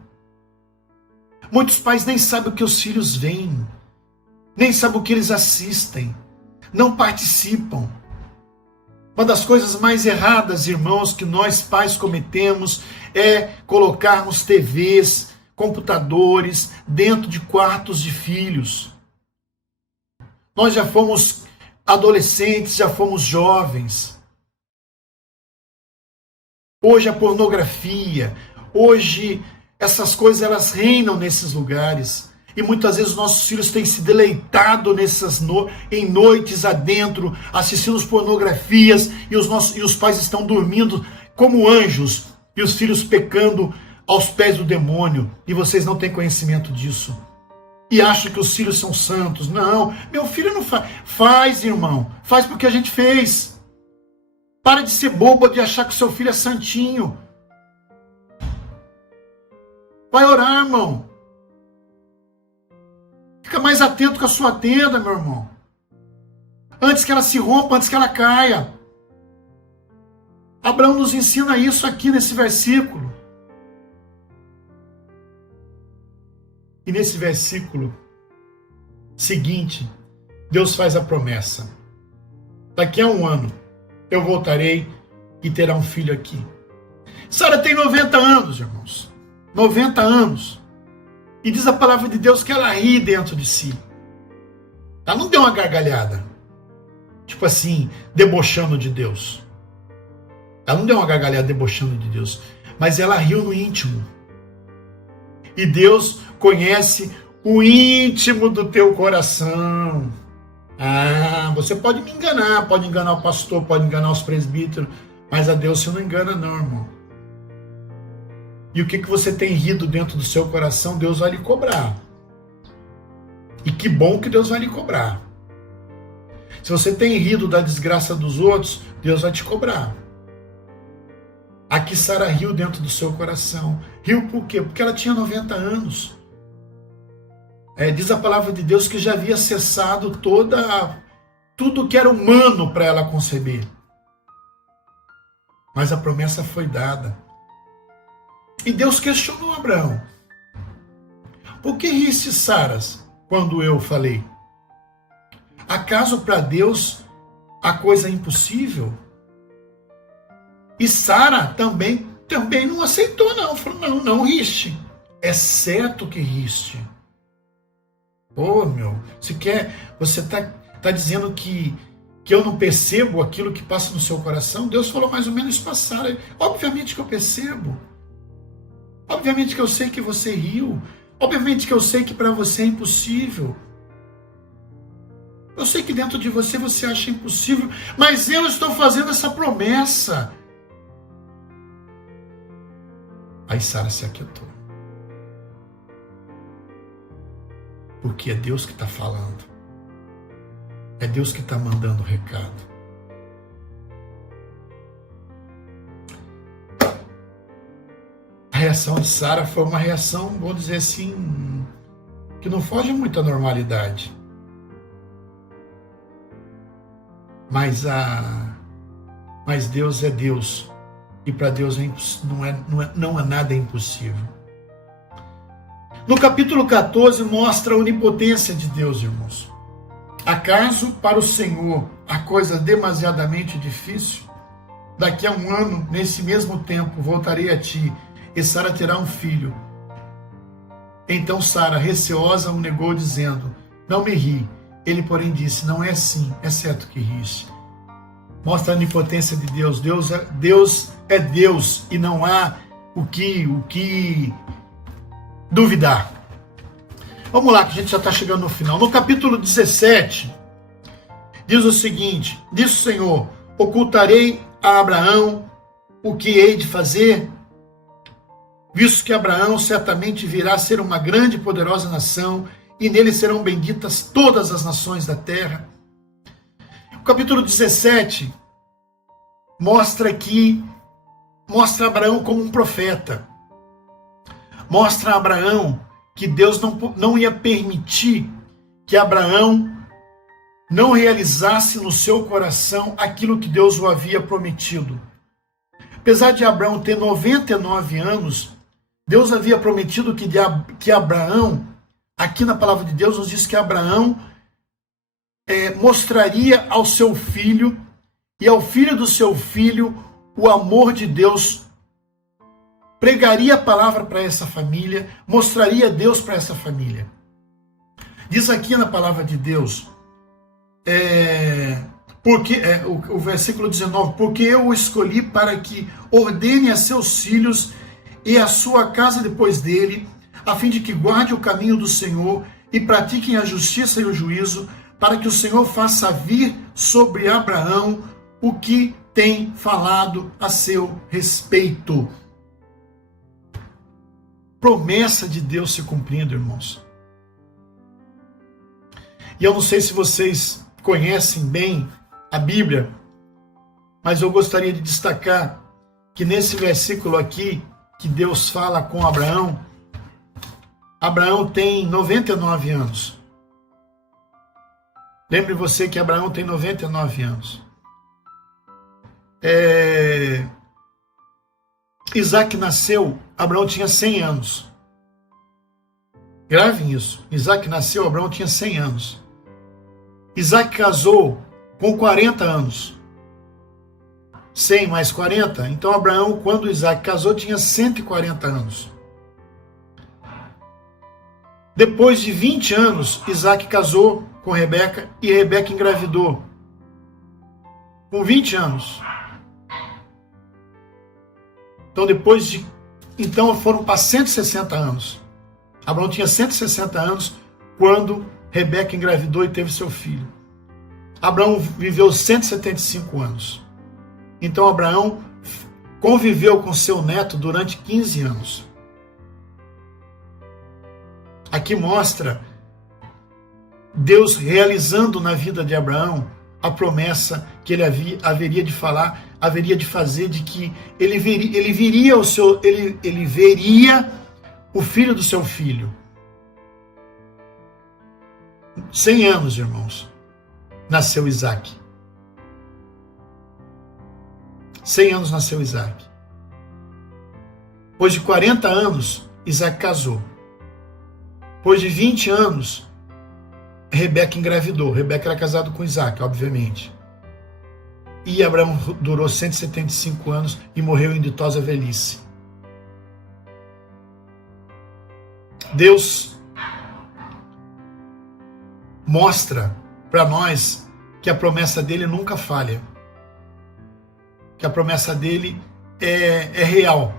Muitos pais nem sabem o que os filhos veem, nem sabem o que eles assistem, não participam. Uma das coisas mais erradas, irmãos, que nós pais cometemos é colocarmos TVs, computadores dentro de quartos de filhos. Nós já fomos adolescentes, já fomos jovens. Hoje a pornografia, hoje essas coisas elas reinam nesses lugares. E muitas vezes os nossos filhos têm se deleitado em noites adentro, assistindo as pornografias, e os pais estão dormindo como anjos, e os filhos pecando aos pés do demônio, e vocês não têm conhecimento disso. E acham que os filhos são santos. Não, meu filho não faz. Faz, irmão. Faz porque a gente fez. Para de ser bobo, de achar que o seu filho é santinho. Vai orar, irmão. Fica mais atento com a sua tenda, meu irmão. Antes que ela se rompa, antes que ela caia. Abraão nos ensina isso aqui nesse versículo. E nesse versículo seguinte, Deus faz a promessa. Daqui a 1 ano, eu voltarei e terá um filho aqui. Sara tem 90 anos, irmãos. 90 anos. E diz a palavra de Deus que ela ri dentro de si. Ela não deu uma gargalhada. Tipo assim, debochando de Deus. Ela não deu uma gargalhada debochando de Deus. Mas ela riu no íntimo. E Deus conhece o íntimo do teu coração. Ah, você pode me enganar, pode enganar o pastor, pode enganar os presbíteros, mas a Deus você não engana não, irmão. E o que você tem rido dentro do seu coração, Deus vai lhe cobrar. E que bom que Deus vai lhe cobrar. Se você tem rido da desgraça dos outros, Deus vai te cobrar. Aqui Sara riu dentro do seu coração. Riu por quê? Porque ela tinha 90 anos. Diz a palavra de Deus que já havia cessado tudo que era humano para ela conceber. Mas a promessa foi dada. E Deus questionou Abraão. Por que riste, Saras, quando eu falei? Acaso para Deus a coisa é impossível? E Sara também não aceitou, não. Falou, não riste. É certo que riste. Você tá dizendo que eu não percebo aquilo que passa no seu coração? Deus falou mais ou menos para Sara. Obviamente que eu percebo. Obviamente que eu sei que você riu. Obviamente que eu sei que para você é impossível. Eu sei que dentro de você acha impossível, mas eu estou fazendo essa promessa. Aí Sara se aquietou. Porque é Deus que está falando. É Deus que está mandando o recado. A reação de Sara foi uma reação, vou dizer assim, que não foge muito à normalidade. Mas Deus é Deus. E para Deus não há nada impossível. No capítulo 14 mostra a onipotência de Deus, irmãos. Acaso para o Senhor a coisa demasiadamente difícil? Daqui a 1 ano, nesse mesmo tempo, voltarei a ti, e Sara terá um filho. Então Sara, receosa, o negou, dizendo, não me ri. Ele, porém, disse, não é assim, é certo que riste. Mostra a onipotência de Deus. Deus é Deus e não há o que duvidar. Vamos lá, que a gente já está chegando no final. No capítulo 17, diz o seguinte, diz o Senhor, ocultarei a Abraão o que hei de fazer, visto que Abraão certamente virá a ser uma grande e poderosa nação, e nele serão benditas todas as nações da terra. O capítulo 17 mostra Abraão como um profeta. Mostra a Abraão que Deus não ia permitir que Abraão não realizasse no seu coração aquilo que Deus o havia prometido. Apesar de Abraão ter 99 anos, Deus havia prometido que Abraão, aqui na palavra de Deus nos diz que Abraão mostraria ao seu filho e ao filho do seu filho o amor de Deus, pregaria a palavra para essa família, mostraria Deus para essa família. Diz aqui na palavra de Deus, o versículo 19, porque eu o escolhi para que ordene a seus filhos e a sua casa depois dele, a fim de que guarde o caminho do Senhor e pratiquem a justiça e o juízo, para que o Senhor faça vir sobre Abraão o que tem falado a seu respeito. Promessa de Deus se cumprindo, irmãos. E eu não sei se vocês conhecem bem a Bíblia, mas eu gostaria de destacar que nesse versículo aqui, que Deus fala com Abraão, Abraão tem 99 anos. Lembre você que Abraão tem 99 anos. Isaac nasceu, Abraão tinha 100 anos. Gravem isso. Isaac nasceu, Abraão tinha 100 anos. Isaac casou com 40 anos. 100 mais 40. Então Abraão, quando Isaac casou, tinha 140 anos. Depois de 20 anos, Isaac casou com Rebeca e Rebeca engravidou. Com 20 anos. Então foram para 160 anos. Abraão tinha 160 anos quando Rebeca engravidou e teve seu filho. Abraão viveu 175 anos. Então Abraão conviveu com seu neto durante 15 anos. Aqui mostra Deus realizando na vida de Abraão a promessa que ele haveria de fazer, de que ele veria o filho do seu filho. 100 anos, irmãos, nasceu Isaac. 100 anos nasceu Isaac. Depois de 40 anos, Isaac casou. Depois de 20 anos, Rebeca engravidou. Rebeca era casada com Isaac, obviamente. E Abraão durou 175 anos e morreu em ditosa velhice. Deus mostra para nós que a promessa dele nunca falha. Que a promessa dele é real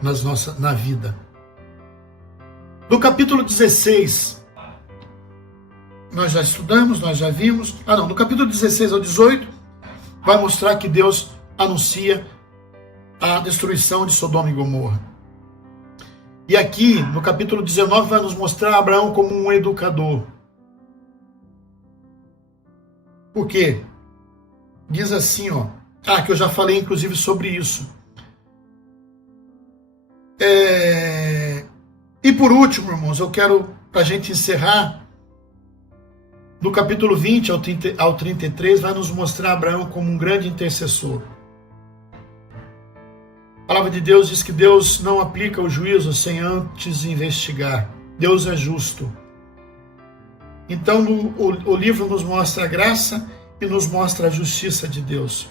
na vida. No capítulo 16, nós já estudamos, nós já vimos. No capítulo 16 ao 18, vai mostrar que Deus anuncia a destruição de Sodoma e Gomorra. E aqui, no capítulo 19, vai nos mostrar Abraão como um educador. Por quê? Diz assim, que eu já falei inclusive sobre isso. E por último, irmãos, eu quero, para a gente encerrar, no capítulo 20 ao 33, vai nos mostrar Abraão como um grande intercessor. A palavra de Deus diz que Deus não aplica o juízo sem antes investigar. Deus é justo. Então, o livro nos mostra a graça e nos mostra a justiça de Deus.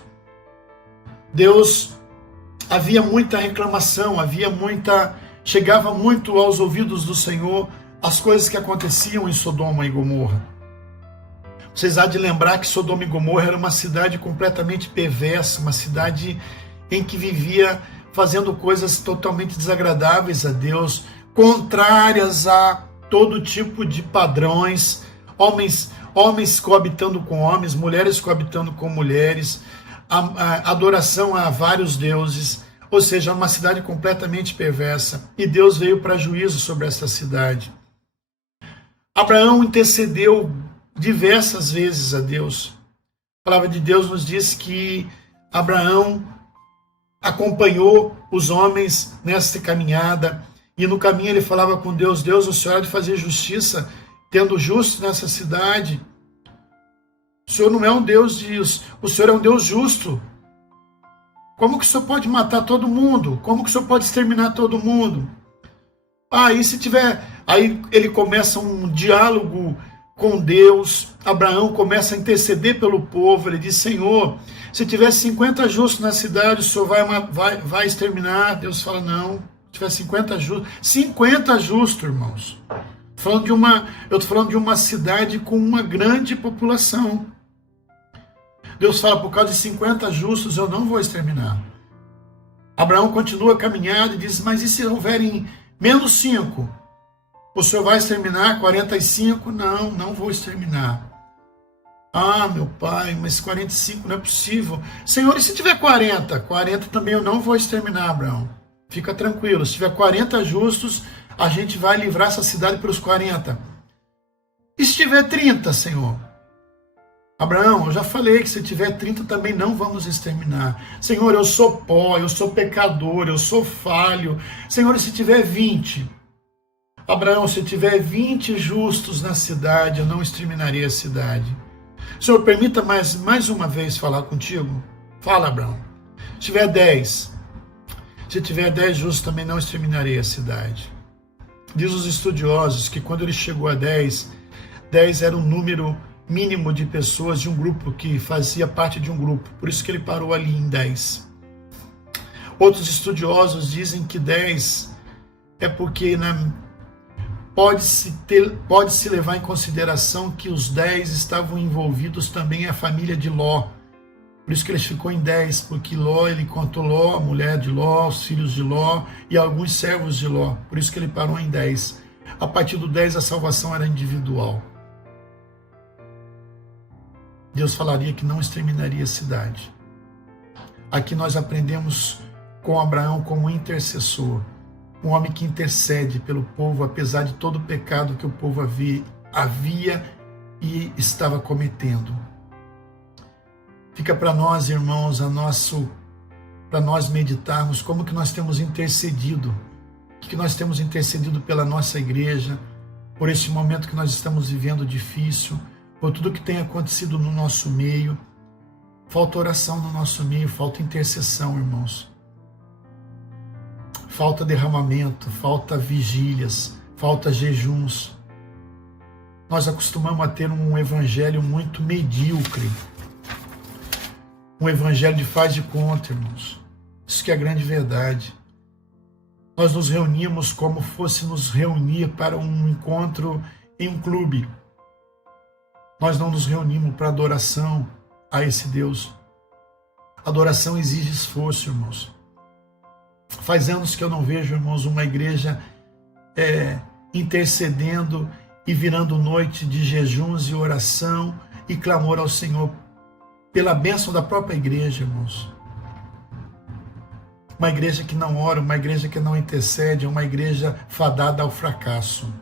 Havia muita reclamação, chegava muito aos ouvidos do Senhor as coisas que aconteciam em Sodoma e Gomorra. Vocês há de lembrar que Sodoma e Gomorra era uma cidade completamente perversa, uma cidade em que vivia fazendo coisas totalmente desagradáveis a Deus, contrárias a todo tipo de padrões, homens coabitando com homens, mulheres coabitando com mulheres, a adoração a vários deuses, ou seja, uma cidade completamente perversa. E Deus veio para juízo sobre essa cidade. Abraão intercedeu diversas vezes a Deus. A palavra de Deus nos diz que Abraão acompanhou os homens nesta caminhada, e no caminho ele falava com Deus: Deus, o Senhor há de fazer justiça, tendo justo nessa cidade. O Senhor não é um Deus o Senhor é um Deus justo. Como que o Senhor pode matar todo mundo? Como que o Senhor pode exterminar todo mundo? Aí ele começa um diálogo com Deus. Abraão começa a interceder pelo povo. Ele diz: Senhor, se tivesse 50 justos na cidade, o Senhor vai exterminar? Deus fala: não. Se tiver 50 justos, irmãos. Eu estou falando de uma cidade com uma grande população. Deus fala: por causa de 50 justos eu não vou exterminar. Abraão continua a caminhada e diz: mas e se houverem menos 5? O Senhor vai exterminar 45? Não, não vou exterminar. Meu pai, mas 45 não é possível. Senhor, e se tiver 40? 40 também eu não vou exterminar, Abraão. Fica tranquilo, se tiver 40 justos, a gente vai livrar essa cidade pelos 40. E se tiver 30, Senhor? Abraão, eu já falei que se tiver 30 também não vamos exterminar. Senhor, eu sou pó, eu sou pecador, eu sou falho. Senhor, e se tiver 20? Abraão, se tiver 20 justos na cidade, eu não exterminarei a cidade. Senhor, permita mais uma vez falar contigo. Fala, Abraão. Se tiver 10, se tiver 10 justos, também não exterminarei a cidade. Diz os estudiosos que quando ele chegou a 10 era um número mínimo de pessoas de um grupo que fazia parte de um grupo. Por isso que ele parou ali em 10. Outros estudiosos dizem que 10 é porque pode-se levar em consideração que os 10 estavam envolvidos também a família de Ló. Por isso que ele ficou em 10, porque ele contou Ló, a mulher de Ló, os filhos de Ló e alguns servos de Ló. Por isso que ele parou em 10. A partir do 10 a salvação era individual. Deus falaria que não exterminaria a cidade. Aqui nós aprendemos com Abraão como intercessor, um homem que intercede pelo povo, apesar de todo o pecado que o povo havia e estava cometendo. Fica para nós, irmãos, para nós meditarmos como que nós temos intercedido, que nós temos intercedido pela nossa igreja, por esse momento que nós estamos vivendo difícil, por tudo que tem acontecido no nosso meio. Falta oração no nosso meio, falta intercessão, irmãos. Falta derramamento, falta vigílias, falta jejuns. Nós acostumamos a ter um evangelho muito medíocre. Um evangelho de faz de conta, irmãos. Isso que é a grande verdade. Nós nos reunimos como fosse nos reunir para um encontro em um clube. Nós não nos reunimos para adoração a esse Deus. Adoração exige esforço, irmãos. Faz anos que eu não vejo, irmãos, uma igreja intercedendo e virando noite de jejuns e oração e clamor ao Senhor pela bênção da própria igreja, irmãos. Uma igreja que não ora, uma igreja que não intercede, é uma igreja fadada ao fracasso.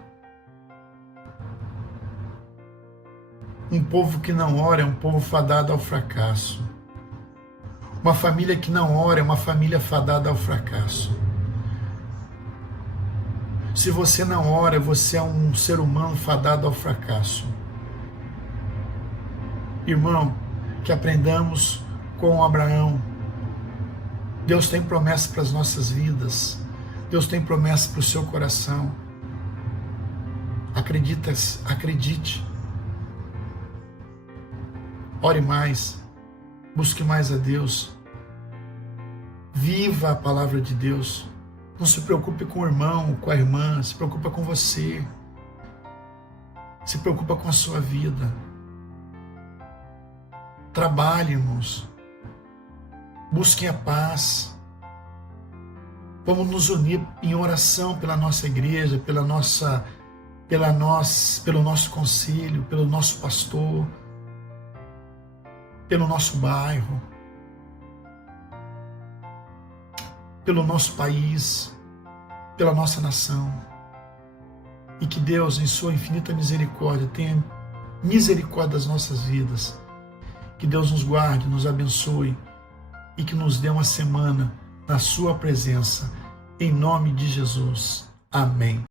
Um povo que não ora é um povo fadado ao fracasso. Uma família que não ora é uma família fadada ao fracasso. Se você não ora, você é um ser humano fadado ao fracasso. Irmão, que aprendamos com Abraão. Deus tem promessa para as nossas vidas. Deus tem promessa para o seu coração. Acredite. Ore mais. Busque mais a Deus. Viva a palavra de Deus. Não se preocupe com o irmão, com a irmã. Se preocupa com você. Se preocupa com a sua vida. Trabalhe, irmãos. Busquem a paz. Vamos nos unir em oração pela nossa igreja, pelo nosso conselho, pelo nosso pastor, pelo nosso bairro, pelo nosso país, pela nossa nação. E que Deus, em sua infinita misericórdia, tenha misericórdia das nossas vidas. Que Deus nos guarde, nos abençoe e que nos dê uma semana na sua presença. Em nome de Jesus. Amém.